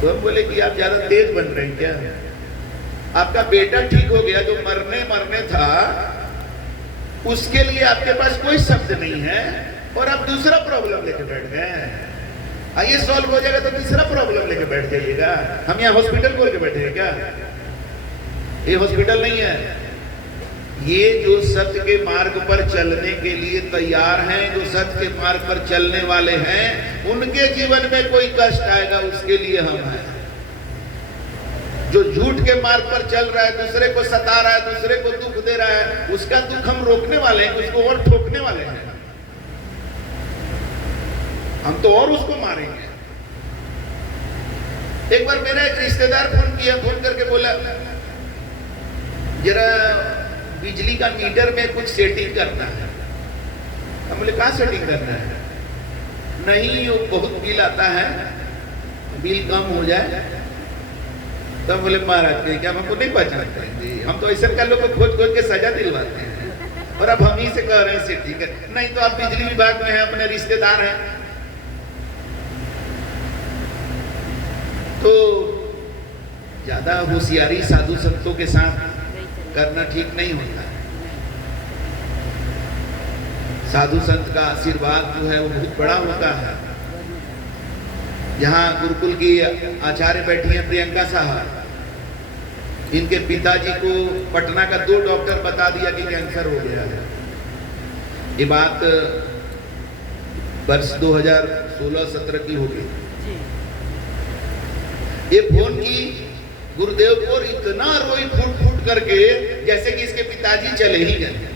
तो हम बोले कि आप ज्यादा तेज बन रहे हैं क्या? आपका बेटा ठीक हो गया, जो मरने था, उसके लिए आपके पास कोई शब्द नहीं है और आप दूसरा प्रॉब्लम लेके बैठ गए। ये सॉल्व हो जाएगा तो तीसरा प्रॉब्लम लेके बैठ जाइएगा। हम यहाँ हॉस्पिटल खोल के बैठे हैं क्या? ये हॉस्पिटल नहीं है। ये जो सत्य के मार्ग पर चलने के लिए तैयार हैं, जो सत्य के मार्ग पर चलने वाले हैं, उनके जीवन में कोई कष्ट आएगा उसके लिए हम हैं। जो झूठ के मार्ग पर चल रहा है, दूसरे को सता रहा है, दूसरे को दुख दे रहा है, उसका दुख हम रोकने वाले हैं, उसको और ठोकने वाले हैं। हम तो और उसको मारेंगे। एक बार मेरा एक रिश्तेदार फोन किया, फोन करके बोला जरा बिजली का मीटर में कुछ सेटिंग करना है। हम बोले कहाँ सेटिंग करना है? नहीं वो बहुत बिल आता है, बिल कम हो जाए। तो हम बोले महाराज के क्या हमको नहीं पहचानते हैं, हम तो ऐसा कर लोग को खोज खोज के सजा दिलवाते हैं और अब हम ही से कह रहे हैं सेटिंग कर। नहीं तो आप बिजली विभाग में हैं, अपने रिश्तेदार हैं। तो ज्यादा होशियारी साधु संतों के साथ करना ठीक नहीं होता। साधु संत का आशीर्वाद जो है वो बहुत बड़ा होता है। यहाँ गुरुकुल की आचार्य बैठी हैं प्रियंका साहब, इनके पिताजी को पटना का 2 डॉक्टर बता दिया कि कैंसर हो गया है। ये बात वर्ष 2016-17 की होगी। ये फोन की गुरुदेव को, इतना रोई फूट फूट करके जैसे कि इसके पिताजी चले ही गए।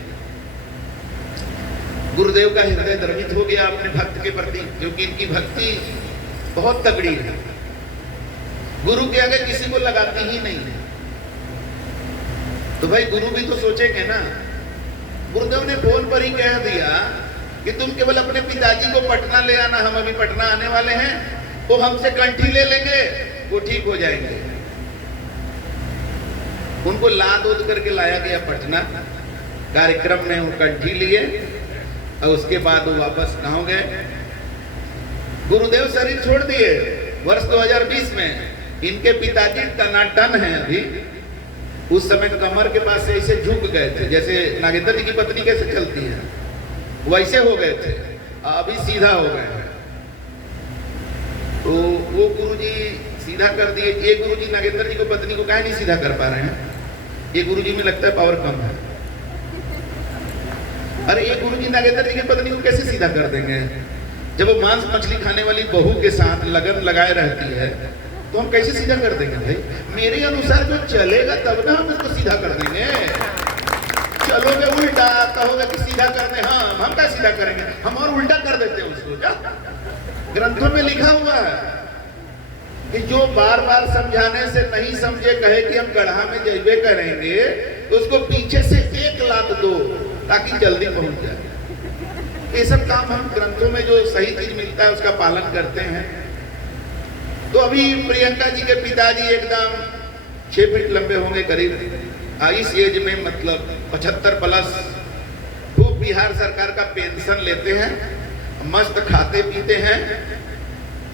गुरुदेव का हृदय द्रवित हो गया अपने भक्त के प्रति, क्योंकि इनकी भक्ति बहुत तगड़ी है, गुरु के आगे किसी को लगाती ही नहीं है। तो भाई गुरु भी तो सोचेंगे ना। गुरुदेव ने फोन पर ही कह दिया कि तुम केवल अपने पिताजी को पटना ले आना, हम अभी पटना आने वाले हैं, वो हमसे कंठी ले लेंगे, वो ठीक हो जाएंगे। उनको लाद उद करके लाया गया पटना। कार्यक्रम में वो कंठी लिए और उसके बाद वो वापस गांव गए। गुरुदेव शरीर छोड़ दिए वर्ष 2020 में। इनके पिताजी टनाटन हैं अभी। उस समय कमर के पास से ऐसे झुक गए थे, जैसे नागेंद्र जी की पत्नी कैसे चलती है वैसे हो गए थे, अभी सीधा हो गए हैं। तो वो गुरुजी सीधा कर दिए। ये गुरुजी नागेंद्र जी को पत्नी को काहे नहीं सीधा कर पा रहे हैं? ये गुरुजी में लगता है पावर कम है। अरे ये गुरुजी नागेंद्र जी की पत्नी को कैसे सीधा कर देंगे? जब वो मांस मछली खाने वाली बहू के साथ लगन लगाए रहती है तो हम कैसे सीधा कर देंगे? भाई मेरे अनुसार जो चलेगा तब ना हम उसको सीधा कर देंगे। चलोगे उल्टा, कहोगे कि सीधा कर दे, हाँ हम क्या सीधा करेंगे, हम और उल्टा कर देते हैं उसको। क्या ग्रंथों में लिखा हुआ है कि जो बार बार समझाने से नहीं समझे, कहे कि हम गढ़ा में जइबे करेंगे, तो उसको पीछे से 1 लात दो ताकि जल्दी पहुंच जाए। ये सब काम हम ग्रंथों में जो सही चीज मिलता है उसका पालन करते हैं। तो अभी प्रियंका जी के पिताजी एकदम 6 फीट लंबे होंगे करीब, इस एज में मतलब 75 प्लस, खूब बिहार सरकार का पेंशन लेते हैं, मस्त खाते पीते हैं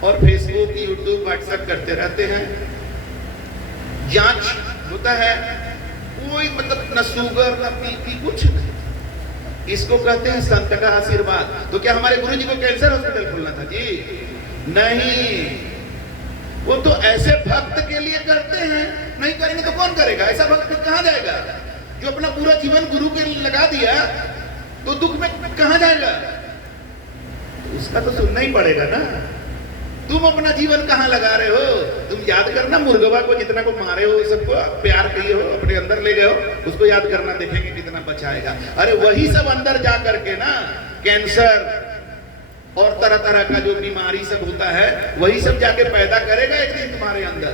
और फेसबुक, यूट्यूब, व्हाट्सएप करते रहते हैं। जांच होता है, कोई मतलब न शुगर न बीपी, कुछ नहीं। इसको कहते हैं संत का आशीर्वाद। तो क्या हमारे गुरु जी को कैंसर हॉस्पिटल खोलना था जी? नहीं, वो तो ऐसे भक्त के लिए करते हैं। नहीं करेंगे तो कौन करेगा? ऐसा भक्त कहां जाएगा जो अपना पूरा जीवन गुरु के लिए लगा दिया, तो दुख में कहां जाएगा? तो उसका तो सुनना ही पड़ेगा ना। तुम अपना जीवन कहां लगा रहे हो? तुम याद करना, मुर्गवा को जितना को मारे हो, सबको प्यार किए हो, अपने अंदर ले गए हो, उसको याद करना, देखेंगे कितना बचाएगा। अरे वही सब अंदर जा करके ना कैंसर और तरह तरह का जो बीमारी सब होता है, वही सब जाके पैदा करेगा एक दिन तुम्हारे अंदर।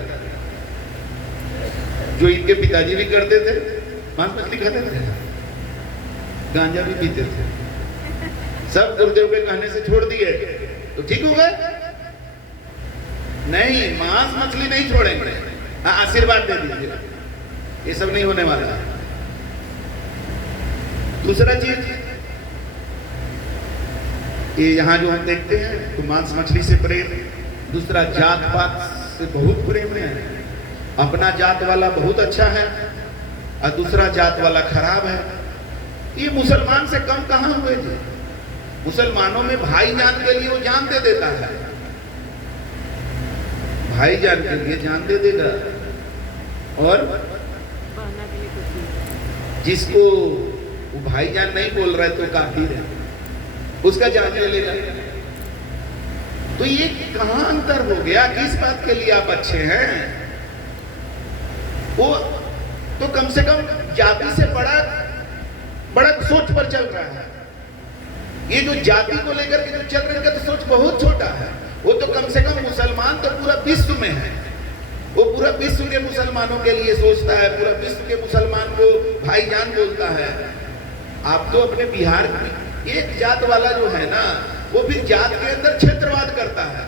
जो इनके पिताजी भी करते थे, मांस मछली खाते थे, गांजा भी पीते थे, सब गुरुदेव के कहने से छोड़ दिए तो ठीक हो गए? नहीं, मांस मछली नहीं छोड़ेंगे। हाँ, आशीर्वाद दे दीजिए, ये सब नहीं होने वाला। दूसरा चीज, ये यहाँ जो हम देखते हैं तो मांस मछली से प्रेम, दूसरा जात पात से बहुत प्रेम है। अपना जात वाला बहुत अच्छा है और दूसरा जात वाला खराब है। ये मुसलमान से कम कहाँ हुए थे? मुसलमानों में भाईजान के लिए वो जान दे देता है, भाईजान के लिए जान दे देगा। और जिसको वो भाईजान नहीं बोल रहा है तो काफिर है, उसका जान ले लेगा। तो ये कहां अंतर हो गया? किस बात के लिए आप अच्छे हैं? वो तो कम से कम जाति से बड़ा सोच पर चल रहा है। ये जो जाति को लेकर के जो चल रहे हैं तो सोच बहुत छोटा है। वो तो कम से कम मुसलमान तो पूरा विश्व में है, वो पूरा विश्व के मुसलमानों के लिए सोचता है, पूरा विश्व के मुसलमान को भाईजान बोलता है। आप तो अपने बिहार में एक जात वाला जो है ना, वो भी जात के अंदर क्षेत्रवाद करता है।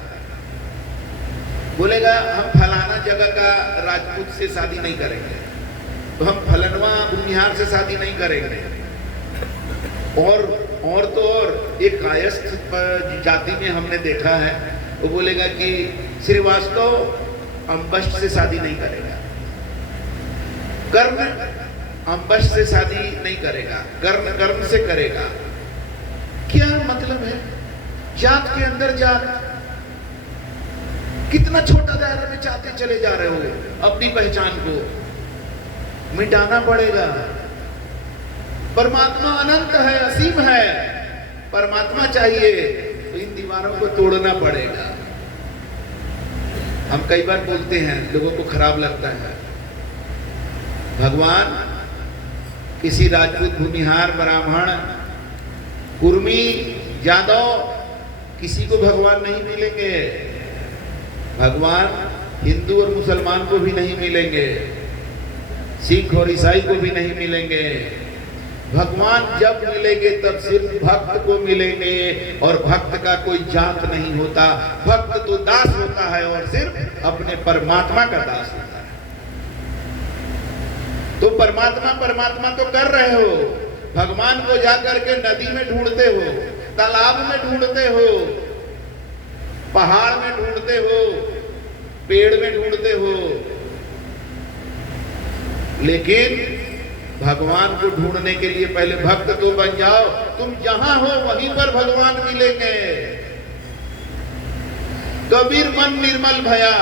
बोलेगा हम फलाना जगह का राजपूत से शादी नहीं करेंगे, तो हम फलनवा भूमिहार से शादी नहीं करेंगे। और तो और एक कायस्थ जाति में हमने देखा है, वो बोलेगा कि श्रीवास्तव अंबष्ट से शादी नहीं करेगा, कर्ण अंबष्ट से शादी नहीं करेगा, कर्ण से करेगा। क्या मतलब है? जात के अंदर जात, कितना छोटा दायरा में चाहते चले जा रहे हो। अपनी पहचान को मिटाना पड़ेगा। परमात्मा अनंत है, असीम है। परमात्मा चाहिए तो इन दीवारों को तोड़ना पड़ेगा। हम कई बार बोलते हैं, लोगों को खराब लगता है, भगवान किसी राजपूत, भूमिहार, ब्राह्मण, कुर्मी, यादव, किसी को भगवान नहीं मिलेंगे। भगवान हिंदू और मुसलमान को भी नहीं मिलेंगे, सिख और ईसाई को भी नहीं मिलेंगे। भगवान जब मिलेंगे तब सिर्फ भक्त को मिलेंगे, और भक्त का कोई जात नहीं होता। भक्त तो दास होता है और सिर्फ अपने परमात्मा का दास होता है। तो परमात्मा तो कर रहे हो, भगवान को जाकर के नदी में ढूंढते हो, तालाब में ढूंढते हो, पहाड़ में ढूंढते हो, पेड़ में ढूंढते हो, लेकिन भगवान को ढूंढने के लिए पहले भक्त तो बन जाओ। तुम जहां हो वहीं पर भगवान मिलेंगे। कबीर मन निर्मल भया,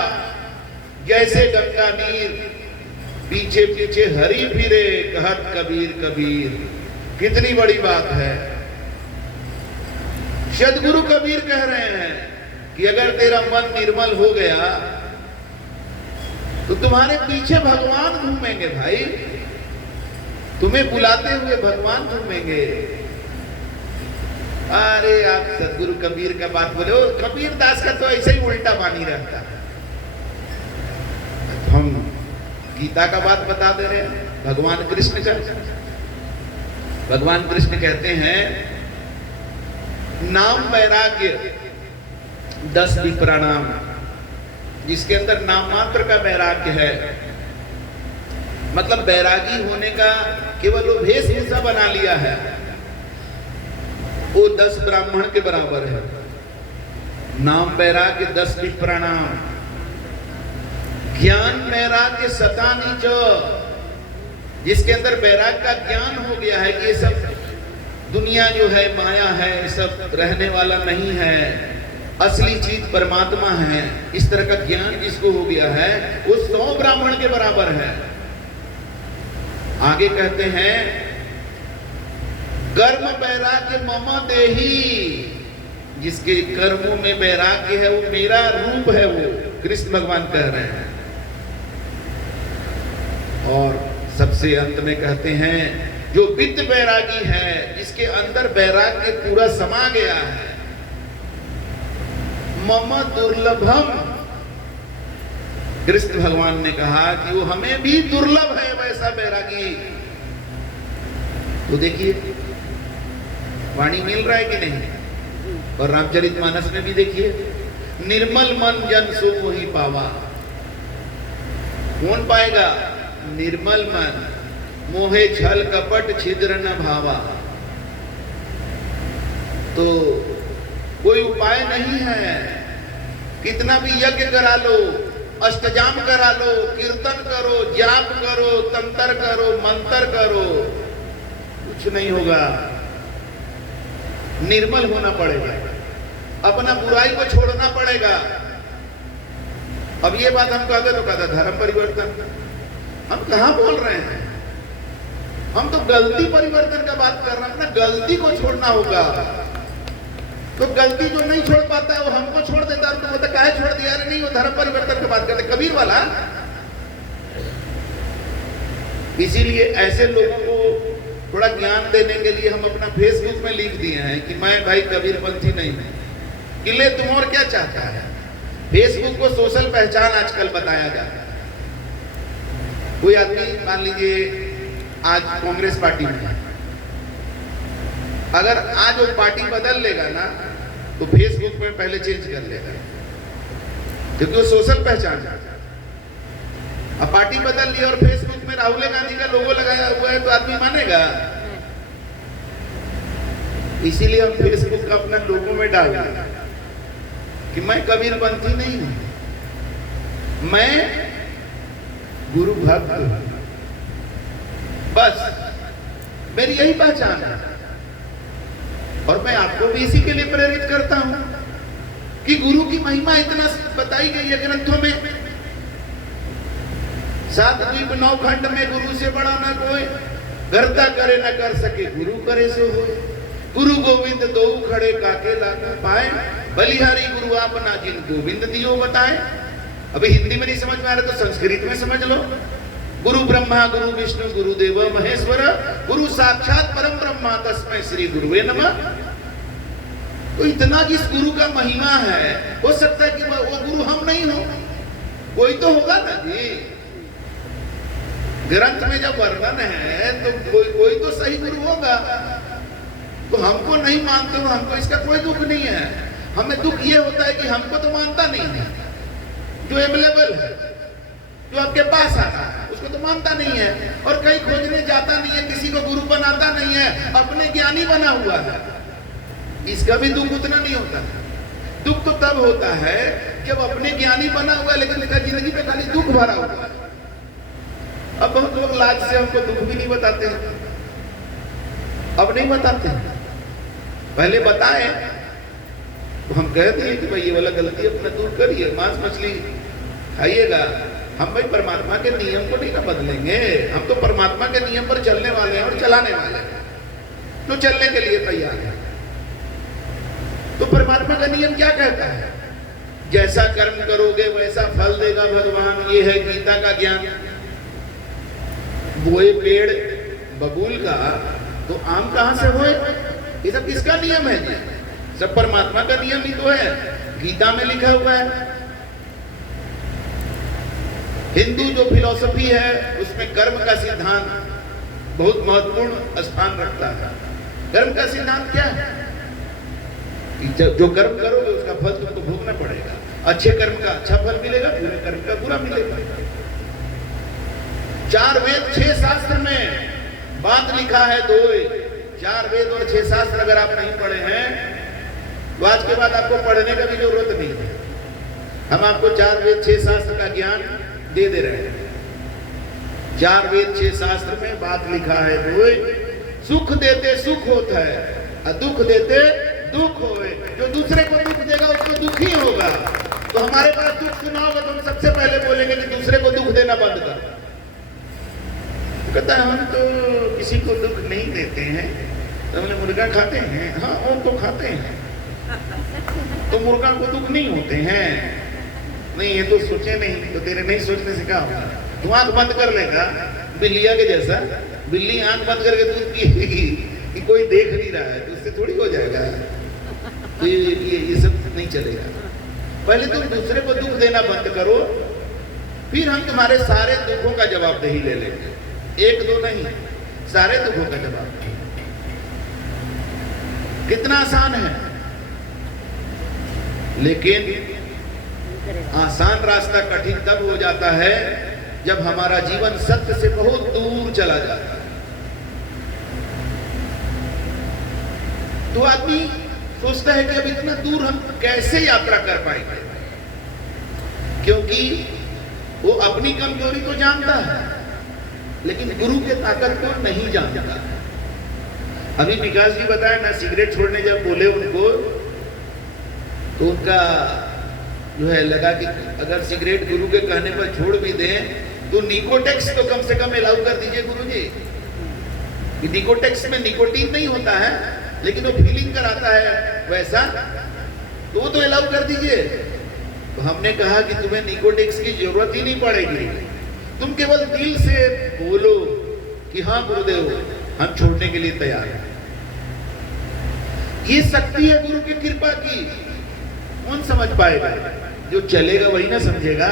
जैसे गंगा नीर, पीछे पीछे हरि फिरे, कहत कबीर कबीर। कितनी बड़ी बात है। सदगुरु कबीर कह रहे हैं कि अगर तेरा मन निर्मल हो गया तो तुम्हारे पीछे भगवान घूमेंगे भाई, तुम्हें बुलाते हुए भगवान घूमेंगे। अरे आप सदगुरु कबीर का बात बोले, ओ कबीर दास का तो ऐसे ही उल्टा बानी रहता है। हम गीता का बात बता दे रहे हैं, भगवान कृष्ण का। भगवान कृष्ण कहते हैं, नाम वैराग्य 10 विप्रणाम, जिसके अंदर नाम मात्र का वैराग्य है, मतलब बैरागी होने का केवल वो वेशभूषा बना लिया है, वो 10 ब्राह्मण के बराबर है। नाम वैराग्य 10 विप्रणाम, ज्ञान वैराग्य शतानि च, जिसके अंदर वैराग्य का ज्ञान हो गया है कि ये सब दुनिया जो है माया है, सब रहने वाला नहीं है, असली चीज परमात्मा है, इस तरह का ज्ञान जिसको हो गया है वो 100 ब्राह्मण के बराबर है। आगे कहते हैं कर्म वैराग्य मम देहि, जिसके कर्मों में वैराग्य है वो मेरा रूप है, वो कृष्ण भगवान कह रहे हैं। और सबसे अंत में कहते हैं जो वित्त वैरागी है, जिसके अंदर वैराग्य पूरा समा गया है, मम दुर्लभम, कृष्ण भगवान ने कहा कि वो हमें भी दुर्लभ है वैसा वैरागी। तो देखिए वाणी मिल रहा है कि नहीं। और रामचरितमानस में भी देखिए, निर्मल मन जन सो मोहि पावा, कौन पाएगा? निर्मल मन, मोहे छल कपट छिद्र न भावा। तो कोई उपाय नहीं है, कितना भी यज्ञ करा लो, अष्टजाम करा लो, कीर्तन करो, जाप करो, तंत्र करो, मंत्र करो, कुछ नहीं होगा। निर्मल होना पड़ेगा, अपना बुराई को छोड़ना पड़ेगा। अब ये बात हम कहते तो कहते धर्म परिवर्तन, हम कहां बोल रहे हैं? हम तो गलती परिवर्तन का बात कर रहे हैं, अपना गलती को छोड़ना होगा। तो गलती जो नहीं छोड़ पाता है वो हमको छोड़ देता है, तो वो तो काहे छोड़ दिया? अरे नहीं, वो धर्म परिवर्तन की बात करते, कबीर वाला। इसीलिए ऐसे लोगों को थोड़ा ज्ञान देने के लिए हम अपना फेसबुक में लिख दिए हैं कि मैं भाई कबीरपंथी नहीं हूं। कि ले तुम और क्या चाहता है? फेसबुक को सोशल पहचान आजकल बताया जाता है। कोई आदमी मान लीजिए आज कांग्रेस पार्टी में है, अगर आज वो पार्टी बदल लेगा ना तो फेसबुक में पहले चेंज कर लेगा, क्योंकि वो सोशल पहचान है। अब पार्टी बदल ली और फेसबुक में राहुल गांधी का लोगो लगाया हुआ है तो आदमी मानेगा? इसीलिए हम फेसबुक का अपना लोगो में डाल दिया कि मैं कबीरपंथी नहीं हूं, मैं गुरु भक्त हूं, बस मेरी यही पहचान है। और मैं आपको भी इसी के लिए प्रेरित करता हूं कि गुरु की महिमा इतना बताई गई है ग्रंथों में, 7 द्वीप 9 खंड में गुरु से बड़ा न कोई, करता करे न कर सके गुरु करे सो होए, गुरु गोविंद दो खड़े काके लागा पाए, बलिहारी गुरु आपना जिन गोविंद दियो बताए। अभी हिंदी में नहीं समझ में आ रहा तो संस्कृत में समझ लो। गुरु ब्रह्मा गुरु विष्णु गुरुदेव महेश्वर, गुरु साक्षात परम ब्रह्मा तस्मै श्री गुरुवे नमः। तो इतना जिस गुरु का महिमा है, हो सकता है कि वो गुरु हम नहीं हो, कोई तो होगा ना जी। ग्रंथ में जब वर्णन है तो कोई तो सही गुरु होगा। तो हमको नहीं मानते हो, हमको इसका कोई दुख नहीं है। हमें दुख ये होता है कि हमको तो मानता नहीं है, जो अवेलेबल है, जो आपके पास आता है उसको तो मानता नहीं है, और कहीं खोजने जाता नहीं है, किसी को गुरु बनाता नहीं है, अपने ज्ञानी बना हुआ है। इसका भी दुख उतना नहीं होता। दुख तो तब होता है जब अपने ज्ञानी बना हुआ है लेकिन इसका जिंदगी पे खाली दुख भरा हुआ है। अब बहुत लोग लाज से हमको दुख भी नहीं बताते हैं, अब नहीं बताते हैं। पहले बताए तो हम कहते हैं कि भाई ये वाला गलती अपना दूर करिए, मांस मछली खाइएगा। हम भाई परमात्मा के नियम को नहीं ना बदलेंगे, हम तो परमात्मा के नियम पर चलने वाले हैं और चलाने वाले हैं, तो चलने के लिए तैयार है। तो परमात्मा का नियम क्या कहता है? जैसा कर्म करोगे वैसा फल देगा भगवान, ये है गीता का ज्ञान। बोए पेड़ बबूल का तो आम कहां से होए? ये सब किसका नियम है जी? सब परमात्मा का नियम ही तो है, गीता में लिखा हुआ है। हिंदू जो फिलॉसफी है उसमें कर्म का सिद्धांत बहुत महत्वपूर्ण स्थान रखता है। कर्म का सिद्धांत क्या है? जो कर्म करोगे उसका फल तुमको भोगना पड़ेगा। अच्छे कर्म का अच्छा फल मिलेगा, बुरे कर्म का बुरा मिलेगा। 4 वेद 6 शास्त्र में बात लिखा है, 4 वेद और 6 शास्त्र अगर आप नहीं पढ़े हैं तो आज के बाद आपको पढ़ने का भी जरूरत नहीं है। हम आपको 4 वेद 6 शास्त्र का ज्ञान दे रहे हैं। 4 वेद 6 शास्त्र में बात लिखा है, सुख देते सुख होता है और दुख देते दुख होए। जो दूसरे को दुख देगा उसको दुख ही होगा। तो हमारे पास दुख सुना होगा तो हम सबसे पहले बोलेंगे कि दूसरे को दुख देना बंद कर। कहता है हम तो किसी को दुख नहीं देते हैं। तो हमने मुर्गा खाते हैं, हाँ और तो खाते हैं, तो मुर्गा को दुख नहीं होते हैं। नहीं ये तो सोचे नहीं, तो तेरे नहीं सोचने से क्या होगा। तू आंख बंद कर लेगा बिल्लिया के जैसा, बिल्ली आंख बंद करके दूध पिएगी कि कोई देख नहीं रहा है, तो उससे थोड़ी हो जाएगा। तो ये सब नहीं चलेगा। पहले तुम दूसरे को दुख देना बंद करो, फिर हम तुम्हारे सारे दुखों का जवाबदेही ले लेंगे। 1-2 नहीं, सारे दुखों का जवाब। कितना आसान है, लेकिन आसान रास्ता कठिन तब हो जाता है जब हमारा जीवन सत्य से बहुत दूर चला जाता है। तो आदमी सोचता है कि अब इतना दूर हम कैसे यात्रा कर पाएंगे, क्योंकि वो अपनी कमजोरी तो जानता है लेकिन गुरु के ताकत को नहीं जानता। अभी विकास जी बताया ना, सिगरेट छोड़ने जब बोले उनको, तो उनका जो है लगा कि अगर सिगरेट गुरु के कहने पर छोड़ भी दें तो निकोटेक्स तो कम से कम अलाउ कर दीजिए गुरुजी। निकोटेक्स में निकोटीन नहीं होता है लेकिन वो फीलिंग कराता है वैसा, तो वो तो अलाउ कर दीजिए। तो हमने कहा कि तुम्हें निकोटेक्स की जरूरत ही नहीं पड़ेगी, तुम केवल दिल से बोलो कि हाँ गुरुदेव हम छोड़ने के लिए तैयार हैं। ये शक्ति है गुरु की कृपा की। कौन समझ पाएगा? जो चलेगा वही ना समझेगा।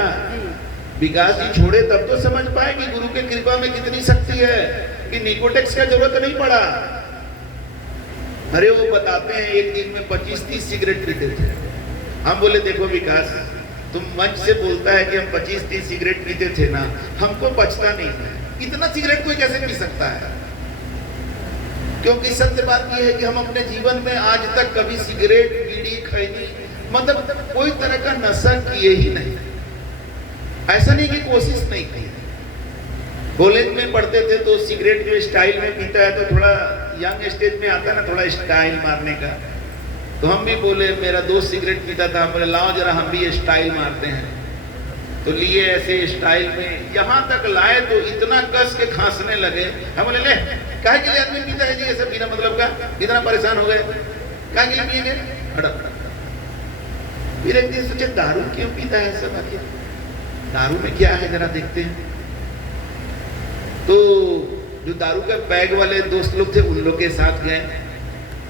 विकास जी छोड़े तब तो समझ पाए कि गुरु के कृपा में कितनी शक्ति है, कि निकोटेक्स का जरूरत नहीं पड़ा। अरे वो बताते हैं एक दिन में 25-30 सिगरेट पीते थे। हम बोले देखो विकास, तुम मंच से बोलता है कि हम 25-30 सिगरेट पीते थे ना, हमको बचता नहीं है। इतना सिगरेट कोई कैसे पी सकता है? क्योंकि सत्य बात यह है कि हम अपने जीवन में आज तक कभी सिगरेट, बीड़ी, खैनी, मतलब कोई तरह का नशा किए ही नहीं। ऐसा नहीं कि कोशिश नहीं की। कॉलेज में पढ़ते थे तो सिगरेट जो स्टाइल में पीता है तो थोड़ा यंग स्टेज में आता है ना, थोड़ा स्टाइल मारने का। तो हम भी बोले, मेरा दोस्त सिगरेट पीता था, हम बोले लाओ जरा हम भी स्टाइल मारते हैं। तो लिए ऐसे स्टाइल में, यहाँ तक लाए तो इतना कस के खांसने लगे। हम बोले ले काहे के लिए आदमी पीता है जी ऐसा बिना मतलब का, इतना परेशान हो गए, काहे के लिए पिएंगे, हड़प। फिर एक दिन सोचे दारू क्यों पीता है सब, आखिर दारू में क्या है जरा देखते हैं। तो जो दारू का पैग वाले दोस्त लोग थे उन लोग के साथ गए,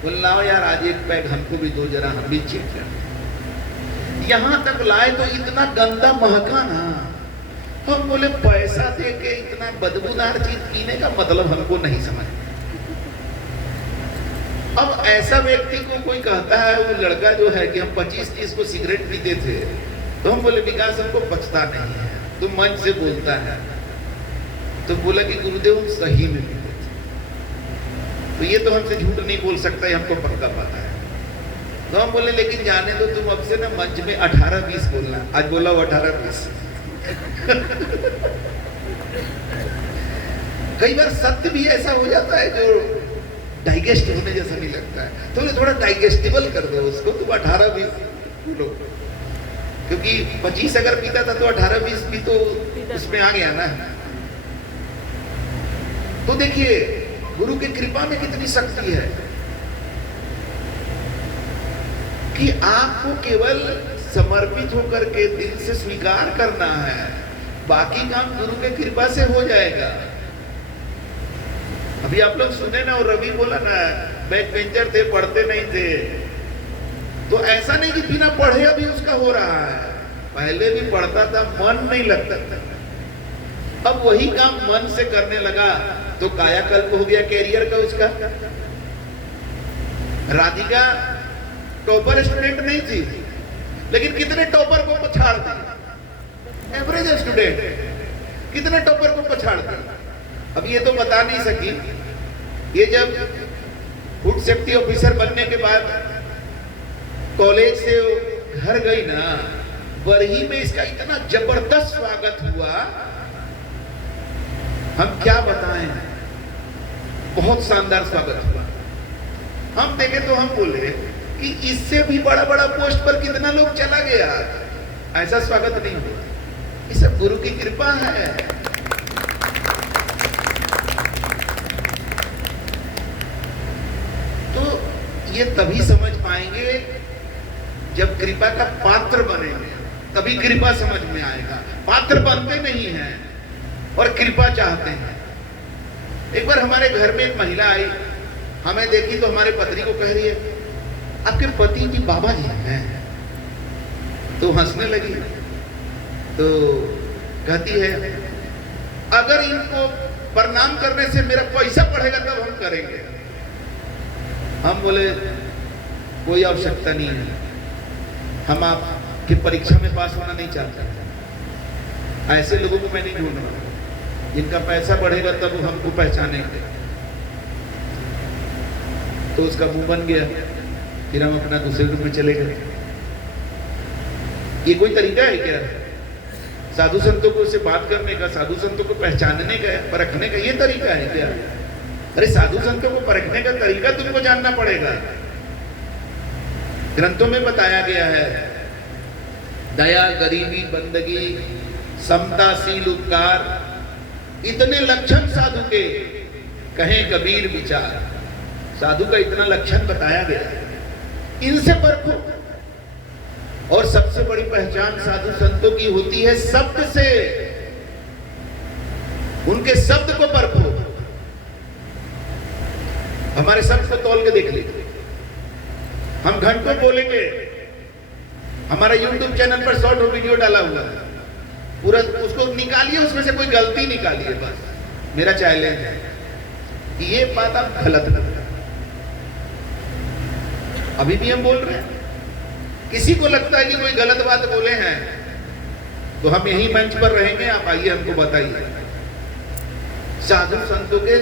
बोले लाओ यार आज एक पैग हमको भी दो, जरा हम भी चेक करें। यहाँ तक लाए तो इतना गंदा महका ना, हम बोले पैसा दे के इतना बदबूदार चीज पीने का मतलब हमको नहीं समझ। अब ऐसा व्यक्ति को कोई कहता है, वो लड़का जो है कि हम 25-30 को सिगरेट पीते थे, तो हम बोले विकास हमको बचता नहीं है, तो मन से बोलता है। तो बोला कि गुरुदेव सही में पीते थे, तो ये तो हमसे झूठ नहीं बोल सकता, हमको पक्का पता है। तो हम बोले लेकिन जाने दो, तुम अब से ना मंच में 18-20 बोलना। आज बोला 18-20। कई बार सत्य भी ऐसा हो जाता है जो डाइजेस्ट होने जैसा नहीं लगता है, तो थोड़ा डाइजेस्टिबल कर दो उसको, तुम 18-20 बोलो। क्योंकि 25 अगर पीता था तो 18-20 भी तो उसमें आ गया ना। तो देखिए गुरु की कृपा में कितनी शक्ति है कि आपको केवल समर्पित होकर के दिल से स्वीकार करना है, बाकी काम गुरु के कृपा से हो जाएगा। अभी आप लोग सुने ना, और रवि बोला ना बैक बेंचर थे, पढ़ते नहीं थे, तो ऐसा नहीं कि बिना पढ़े अभी उसका हो रहा है, पहले भी पढ़ता था, मन नहीं लगता था। अब वही काम मन से करने लगा तो कायाकल्प हो गया कैरियर का उसका। राधिका टॉपर स्टूडेंट नहीं थी, लेकिन कितने टॉपर को पछाड़ दी, एवरेज स्टूडेंट कितने टॉपर को पछाड़ दी। अब ये तो बता नहीं सकी, ये जब फूड सेफ्टी ऑफिसर बनने के बाद कॉलेज से घर गई ना, बरही में इसका इतना जबरदस्त स्वागत हुआ, हम क्या बताएं, बहुत शानदार स्वागत हुआ। हम देखे तो हम बोले कि इससे भी बड़ा बड़ा पोस्ट पर कितना लोग चला गया, ऐसा स्वागत नहीं हुआ। ये सब गुरु की कृपा है। तो ये तभी समझ पाएंगे जब कृपा का पात्र बनेंगे, तभी कृपा समझ में आएगा। पात्र बनते नहीं हैं और कृपा चाहते हैं। एक बार हमारे घर में एक महिला आई, हमें देखी तो हमारे पत्नी को कह रही है, आपके पति जी बाबा जी हैं। तो हंसने लगी, तो कहती है, अगर इनको प्रणाम करने से मेरा पैसा बढ़ेगा तब हम करेंगे। हम बोले कोई आवश्यकता नहीं है, हम आपकी परीक्षा में पास होना नहीं चाहते। ऐसे लोगों को मैं नहीं ढूंढ रहा, जिनका पैसा बढ़ेगा तब वो हमको पहचानेंगे। तो उसका मुंह बन गया, फिर हम अपना दूसरे रूप में चले गए। ये कोई तरीका है क्या साधु संतों को उससे बात करने का, साधु संतों को पहचानने का, परखने का? ये तरीका है क्या? अरे साधु संतों को परखने का तरीका तुमको जानना पड़ेगा। ग्रंथों में बताया गया है, दया, गरीबी, बंदगी, समताशील, उपकार, इतने लक्षण साधु के, कहें कबीर विचार। साधु का इतना लक्षण बताया गया है, इनसे परखो। और सबसे बड़ी पहचान साधु संतों की होती है शब्द से, उनके शब्द को परखो। हमारे शब्द को तौल के देख लीजिए, हम घंटों बोलेंगे। हमारा YouTube चैनल पर शॉर्ट वीडियो डाला हुआ है, पूरा उसको निकालिए, उसमें से कोई गलती निकालिए। बस मेरा चैलेंज है कि ये बात आप गलत कर रहे हैं। अभी भी हम बोल रहे हैं, किसी को लगता है कि कोई गलत बात बोले हैं तो हम यही मंच पर रहेंगे, आप आइए हमको बताइए। साधु संतों के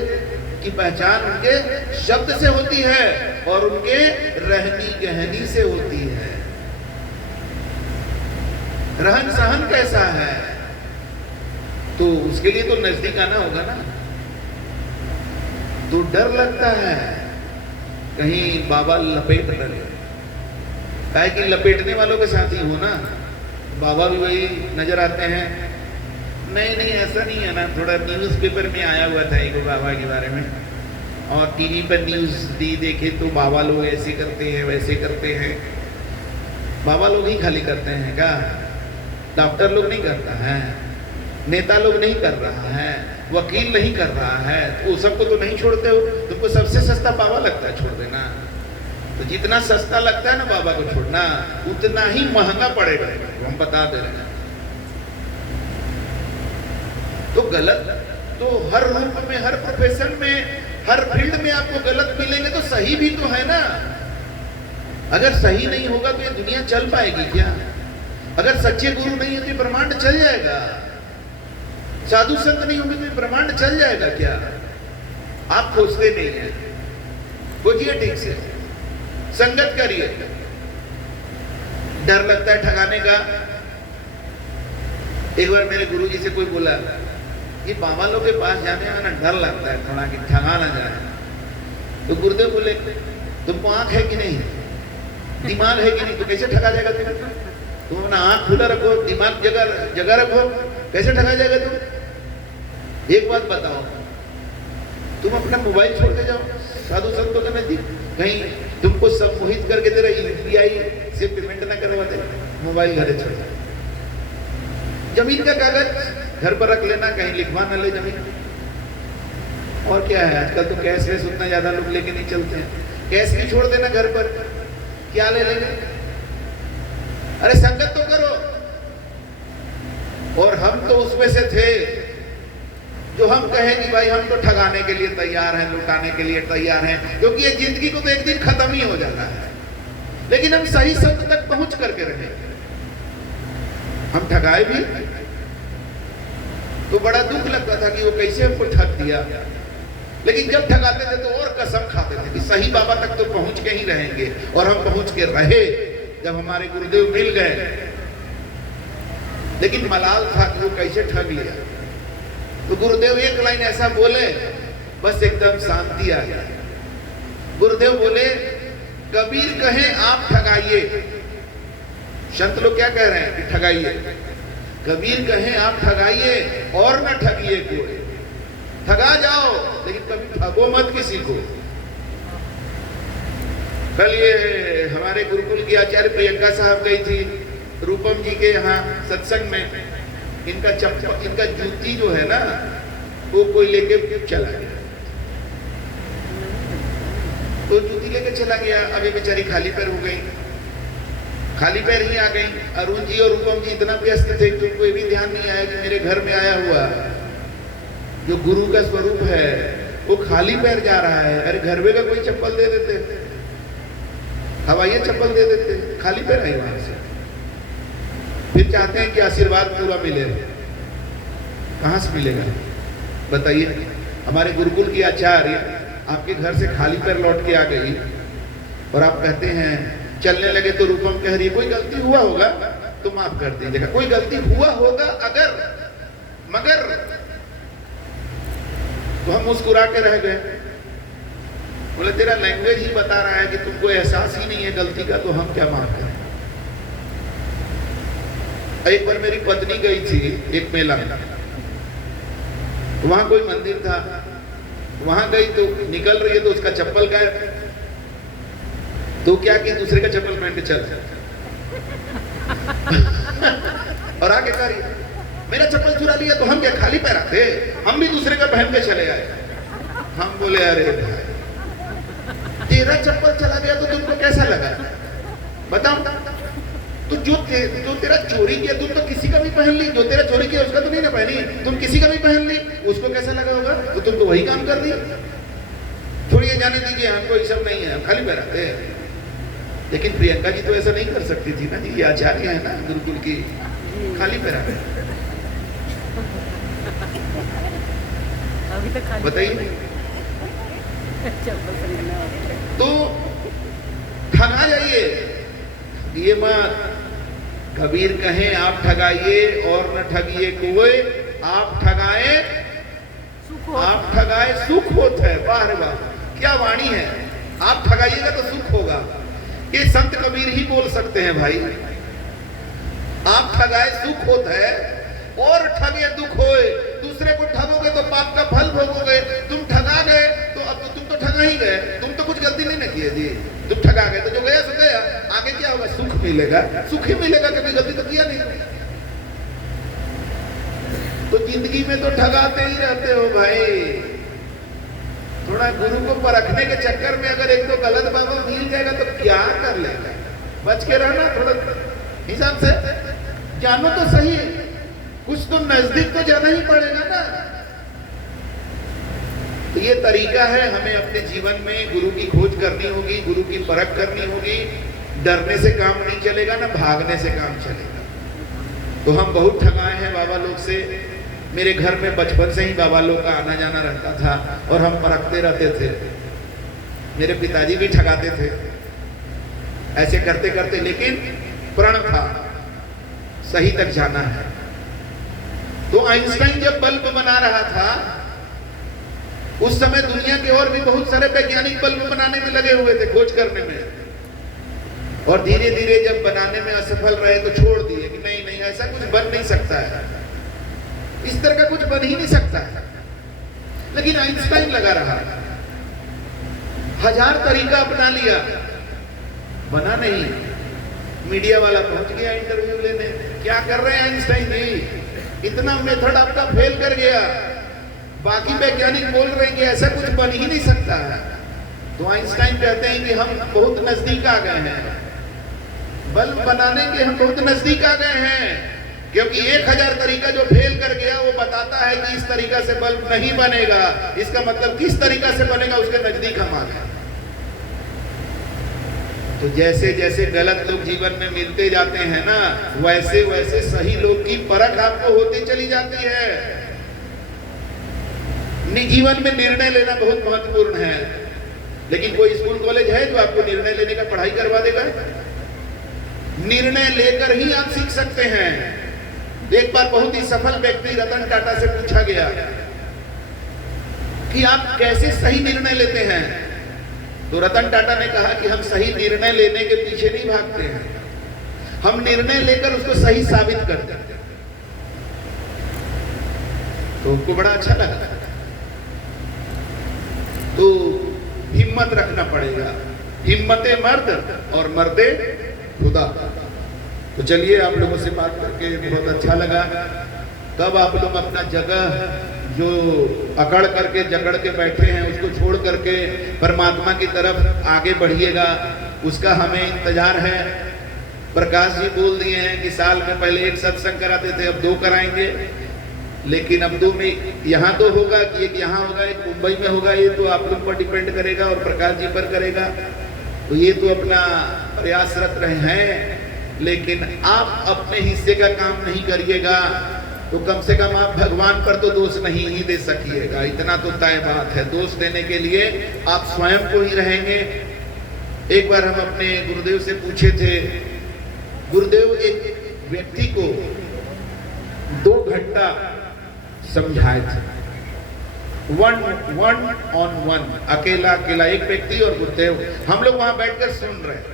की पहचान उनके शब्द से होती है और उनके रहनी गहनी से होती है। रहन सहन कैसा है, तो उसके लिए तो नजदीक आना होगा ना। तो डर लगता है कहीं बाबा लपेट न ले, काहे कि लपेटने वालों के साथ ही हो ना। बाबा भी वही नजर आते हैं, नहीं नहीं ऐसा नहीं है ना, थोड़ा न्यूज पेपर में आया हुआ था एक बाबा के बारे में, और टीवी पर न्यूज दी देखे तो बाबा लोग ऐसे करते हैं वैसे करते हैं। बाबा लोग ही खाली करते हैं क्या? डॉक्टर लोग नहीं करता है, नेता लोग नहीं कर रहा है, वकील नहीं कर रहा है, तो सबको तो नहीं छोड़ते हो। तुमको सबसे सस्ता बाबा लगता है छोड़ देना, तो जितना सस्ता लगता है ना बाबा को छोड़ना, उतना ही महंगा पड़ेगा, हम बता दे रहे हैं। तो गलत तो हर रूप में, हर प्रोफेशन में, हर फील्ड में आपको गलत मिलेंगे, तो सही भी तो है ना। अगर सही नहीं होगा तो ये दुनिया चल पाएगी क्या? अगर सच्चे गुरु नहीं है तो ब्रह्मांड चल जाएगा। साधु संत नहीं होंगे तो ब्रह्मांड चल जाएगा क्या? आप खोजते नहीं है, खोजिए ठीक से, संगत करिए। डर लगता है ठगाने का। एक बार मेरे गुरुजी से कोई बोला, ये बाबा लोग के पास जाने में ना डर लगता है थोड़ा कि ठगा ना जाए। तो गुरुदेव बोले, तुमको आंख है कि नहीं, दिमाग है कि नहीं, तो कैसे ठगा जाएगा तुम? तुम अपना आंख खुला रखो, दिमाग जगह रखो, कैसे ठगा जाएगा तुम? एक बात बताओ, तुम अपना मोबाइल छोड़ के जाओ साधु संतों के नजदीक, कहीं तुमको सम्मोहित करके तेरा UPI से पेमेंट ना करवा दे, मोबाइल घरे छोड़। जमीन का कागज घर पर रख लेना, कहीं लिखवा न ले जमीन। और क्या है, आजकल तो कैश वैस उतना ज्यादा लोग लेके नहीं चलते हैं, कैश भी छोड़ देना घर पर, क्या ले लेंगे? अरे संगत तो करो। और हम तो उसमें से थे जो हम कहें कि भाई हम तो ठगाने के लिए तैयार हैं, लुटाने के लिए तैयार हैं, क्योंकि ये जिंदगी को तो एक दिन खत्म ही हो जाना है। लेकिन हम सही संत तक पहुंच करके रहे, हम ठगाए भी तो बड़ा दुख लगता था कि वो कैसे हमको ठग दिया। लेकिन जब ठगाते थे तो और कसम खाते थे कि सही बाबा तक तो पहुंच के ही रहेंगे, और हम पहुंच के रहे। जब हमारे गुरुदेव मिल गए, लेकिन मलाल था कि वो कैसे ठग लिया। तो गुरुदेव एक लाइन ऐसा बोले, बस एकदम शांति आ गया। गुरुदेव बोले, कबीर कहे आप ठगाइए। संत लोग क्या कह रहे हैं कि ठगाइए। कबीर कहे आप ठगाइए और न ठगिए कोई। ठगा जाओ लेकिन कभी ठगो मत किसी को। कल ये हमारे गुरुकुल की आचार्य प्रियंका साहब गई थी रूपम जी के यहाँ सत्संग में। इनका चप्पल, इनका जूती जो है ना, वो कोई लेके चला गया। तो जूती लेके चला गया। अब ये बेचारी खाली पैर हो गई, खाली पैर ही आ गई। अरुण जी और रूपम जी इतना व्यस्त थे कि उनको भी ध्यान नहीं आया कि मेरे घर में आया हुआ जो गुरु का स्वरूप है वो खाली पैर जा रहा है। अरे घर में का कोई चप्पल दे देते, हवाई चप्पल दे देते, खाली पैर आई वहां से। फिर चाहते हैं कि आशीर्वाद पूरा मिले, कहां से मिलेगा बताइए। हमारे गुरुकुल की आचार्य आपके घर से खाली पैर लौट के आ गई और आप कहते हैं चलने लगे तो रूपम कह रही है कोई गलती हुआ होगा तो माफ कर दीजिएगा। कोई गलती हुआ होगा अगर मगर, तो हम मुस्कुरा के रह गए। बोले तेरा लैंग्वेज ही बता रहा है कि तुमको एहसास ही नहीं है गलती का, तो हम क्या माफ करें। एक बार मेरी पत्नी गई थी एक मेला में, वहां कोई मंदिर था, वहां गई तो निकल रही है तो उसका चप्पल गायब। तो क्या कि दूसरे का चप्पल पहन के चल और आगे कह रही मेरा चप्पल चुरा लिया। तो हम क्या खाली पैर आते, हम भी दूसरे का पहन के चले आए। हम बोले अरे भाई तेरा चप्पल चला गया तो तुमको कैसा लगा बताओ। तो जो तेरा चोरी किया तुम तो किसी का भी पहन ली, जो तेरा चोरी किया उसका तो नहीं ना पहनी, तुम किसी का भी पहन ली, उसको कैसा लगा होगा। तो तुम तो वही काम कर रही। छोड़िए जाने दीजिए, हमको ये सब नहीं है, हम खाली पैर आते हैं। लेकिन प्रियंका जी तो ऐसा नहीं कर सकती थी ना जी, ये आचार्य है ना गुरुकुल की, खाली पैर आते। बताइए तो ठगा जाइए ये मत। कबीर कहे आप ठगाइए और न ठगिए कोई, आप ठगाए सुख होता है। वाह रे वाह, क्या वाणी है। आप ठगाइएगा तो सुख होगा, ये संत कबीर ही बोल सकते हैं भाई। आप ठगाए सुख होता है और ठगे दुख होए। दूसरे को ठगोगे तो पाप का फल भोगोगे। तुम ठगा गए तो अब तुम तो ठगा ही गए, तुम तो कुछ गलती नहीं ना किए जी, तुम ठगा गए तो जो गया सो गया। आगे क्या होगा, सुख मिलेगा, सुख ही मिलेगा, कभी गलती तो किया नहीं। तो जिंदगी में तो ठगाते ही रहते हो भाई। थोड़ा गुरु को परखने के चक्कर में अगर एक तो गलत बाबा मिल जाएगा तो क्या कर लेगा। बच के रहना, थोड़ा हिसाब से जानो तो सही, कुछ तो नजदीक तो जाना ही पड़ेगा ना। तो ये तरीका है, हमें अपने जीवन में गुरु की खोज करनी होगी, गुरु की परख करनी होगी। डरने से काम नहीं चलेगा ना भागने से काम चलेगा। तो हम बहुत ठगाए हैं बाबा लोग से। मेरे घर में बचपन से ही बाबा लोग का आना जाना रहता था और हम परखते रहते थे। मेरे पिताजी भी ठगाते थे ऐसे करते करते, लेकिन प्रण था सही तक जाना है। तो आइंस्टाइन जब बल्ब बना रहा था उस समय दुनिया के और भी बहुत सारे वैज्ञानिक बल्ब बनाने में लगे हुए थे, खोज करने में। और धीरे धीरे जब बनाने में असफल रहे तो छोड़ दिए कि नहीं नहीं ऐसा कुछ बन नहीं सकता है, इस तरह का कुछ बन ही नहीं सकता है। लेकिन आइंस्टाइन लगा रहा, हजार तरीका अपना लिया, बना नहीं। मीडिया वाला पहुंच गया इंटरव्यू लेने, क्या कर रहे हैं आइंस्टाइन जी, इतना मेथड आपका फेल कर गया। बाकी वैज्ञानिक बोल रहे हैं कि ऐसा कुछ बन ही नहीं सकता है। तो आइंस्टाइन कहते हैं कि हम बहुत नजदीक आ गए हैं, बल्ब बनाने के हम बहुत नजदीक आ गए हैं। क्योंकि 1000 तरीका जो फेल कर गया वो बताता है कि इस तरीका से बल्ब नहीं बनेगा। इसका मतलब किस तरीका से बनेगा उसके नजदीक हम आ गए। तो जैसे जैसे गलत लोग जीवन में मिलते जाते हैं ना, वैसे वैसे सही लोग की परख आपको होती चली जाती है। जीवन में निर्णय लेना बहुत महत्वपूर्ण है। लेकिन कोई स्कूल कॉलेज है जो आपको निर्णय लेने का पढ़ाई करवा देगा? निर्णय लेकर ही आप सीख सकते हैं। एक बार बहुत ही सफल व्यक्ति रतन टाटा से पूछा गया कि आप कैसे सही निर्णय लेते हैं, तो रतन टाटा ने कहा कि हम सही निर्णय लेने के पीछे नहीं भागते हैं, हम निर्णय लेकर उसको सही साबित कर देते हैं। तो उनको बड़ा अच्छा लगा। तो हिम्मत रखना पड़ेगा, हिम्मते मर्द और मर्दे खुदा। तो चलिए, आप लोगों से बात करके बहुत अच्छा लगा। तब आप लोग अपना जगह जो अकड़ करके जकड़ के बैठे हैं उसको छोड़ करके परमात्मा की तरफ आगे बढ़िएगा, उसका हमें इंतजार है। प्रकाश जी बोल दिए हैं कि साल में पहले एक सत्संग कराते थे, अब 2 कराएंगे, लेकिन अब 2 में यहाँ तो होगा कि एक यहाँ होगा, एक मुंबई में होगा। ये तो आप लोग पर डिपेंड करेगा और प्रकाश जी पर करेगा। तो ये तो अपना प्रयासरत रहे हैं, लेकिन आप अपने हिस्से का काम नहीं करिएगा तो कम से कम आप भगवान पर तो दोष नहीं ही दे सकिएगा, इतना तो तय बात है। दोष देने के लिए आप स्वयं को ही रहेंगे। एक बार हम अपने गुरुदेव से पूछे थे, गुरुदेव एक व्यक्ति को 2 घंटा समझाए थे, 1-on-1, अकेला एक व्यक्ति और गुरुदेव। हम लोग वहां बैठकर सुन रहे थे,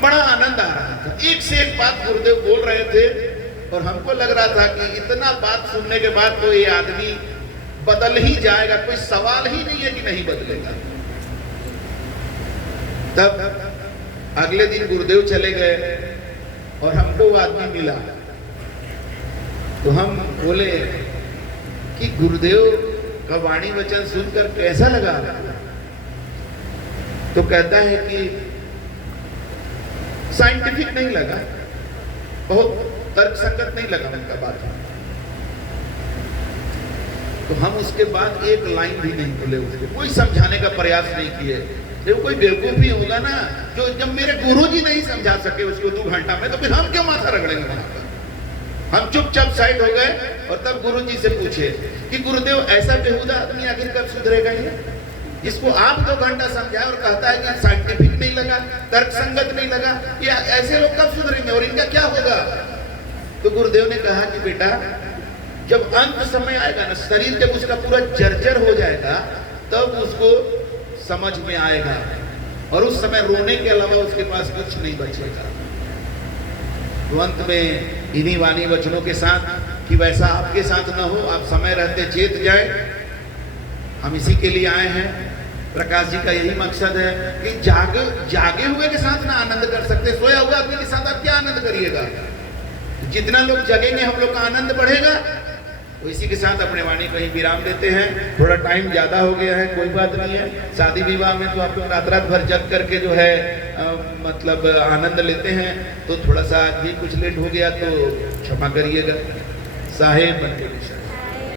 बड़ा आनंद आ रहा था। एक से एक बात गुरुदेव बोल रहे थे और हमको लग रहा था कि इतना बात सुनने के बाद तो ये आदमी बदल ही जाएगा, कोई सवाल ही नहीं है कि नहीं बदलेगा। तब अगले दिन गुरुदेव चले गए और हमको वो आदमी मिला। तो हम बोले कि गुरुदेव का वाणी वचन सुनकर कैसा लगा? तो कहता है कि साइंटिफिक नहीं लगा, बहुत तर्कसंगत नहीं लगा उनका बात। तो हम उसके बाद एक लाइन भी नहीं बोले, उसके कोई समझाने का प्रयास नहीं किए। जब कोई बेवकूफ भी होगा ना, जो जब मेरे गुरुजी नहीं समझा सके उसको 2 घंटा में, तो फिर हम क्यों माथा रगड़ेंगे वहां पर? हम चुपचाप साइड हो गए और तब गुरुजी से पूछे कि गुरुदेव ऐसा बेहुदा आदमी आखिर कब सुधरेगा? ये इसको आप 2 घंटा समझाए और कहता है कि साइंटिफिक नहीं लगा, तर्कसंगत नहीं लगा, ये ऐसे लोग कब सुधरेंगे और इनका क्या होगा? तो गुरुदेव ने कहा कि बेटा, जब अंत समय आएगा ना, शरीर जब उसका पूरा जर्जर हो जाएगा तब उसको समझ में आएगा, और उस समय रोने के अलावा उसके पास कुछ नहीं बचेगा। तो अंत में इन्हीं वाणी वचनों के साथ कि वैसा आपके साथ न हो, आप समय रहते चेत जाए, हम इसी के लिए आए हैं। प्रकाश जी का यही मकसद है कि जागे हुए के साथ ना आनंद कर सकते, सोया हुआ आदमी के साथ आप क्या आनंद करिएगा? जितना लोग जगेंगे हम लोग का आनंद बढ़ेगा। तो इसी के साथ अपने वाणी को ही विराम देते हैं। थोड़ा टाइम ज़्यादा हो गया है, कोई बात नहीं है। शादी विवाह में तो आप लोग रात भर जग करके जो है मतलब आनंद लेते हैं, तो थोड़ा सा आज भी कुछ लेट हो गया तो क्षमा करिएगा। साहेब बन के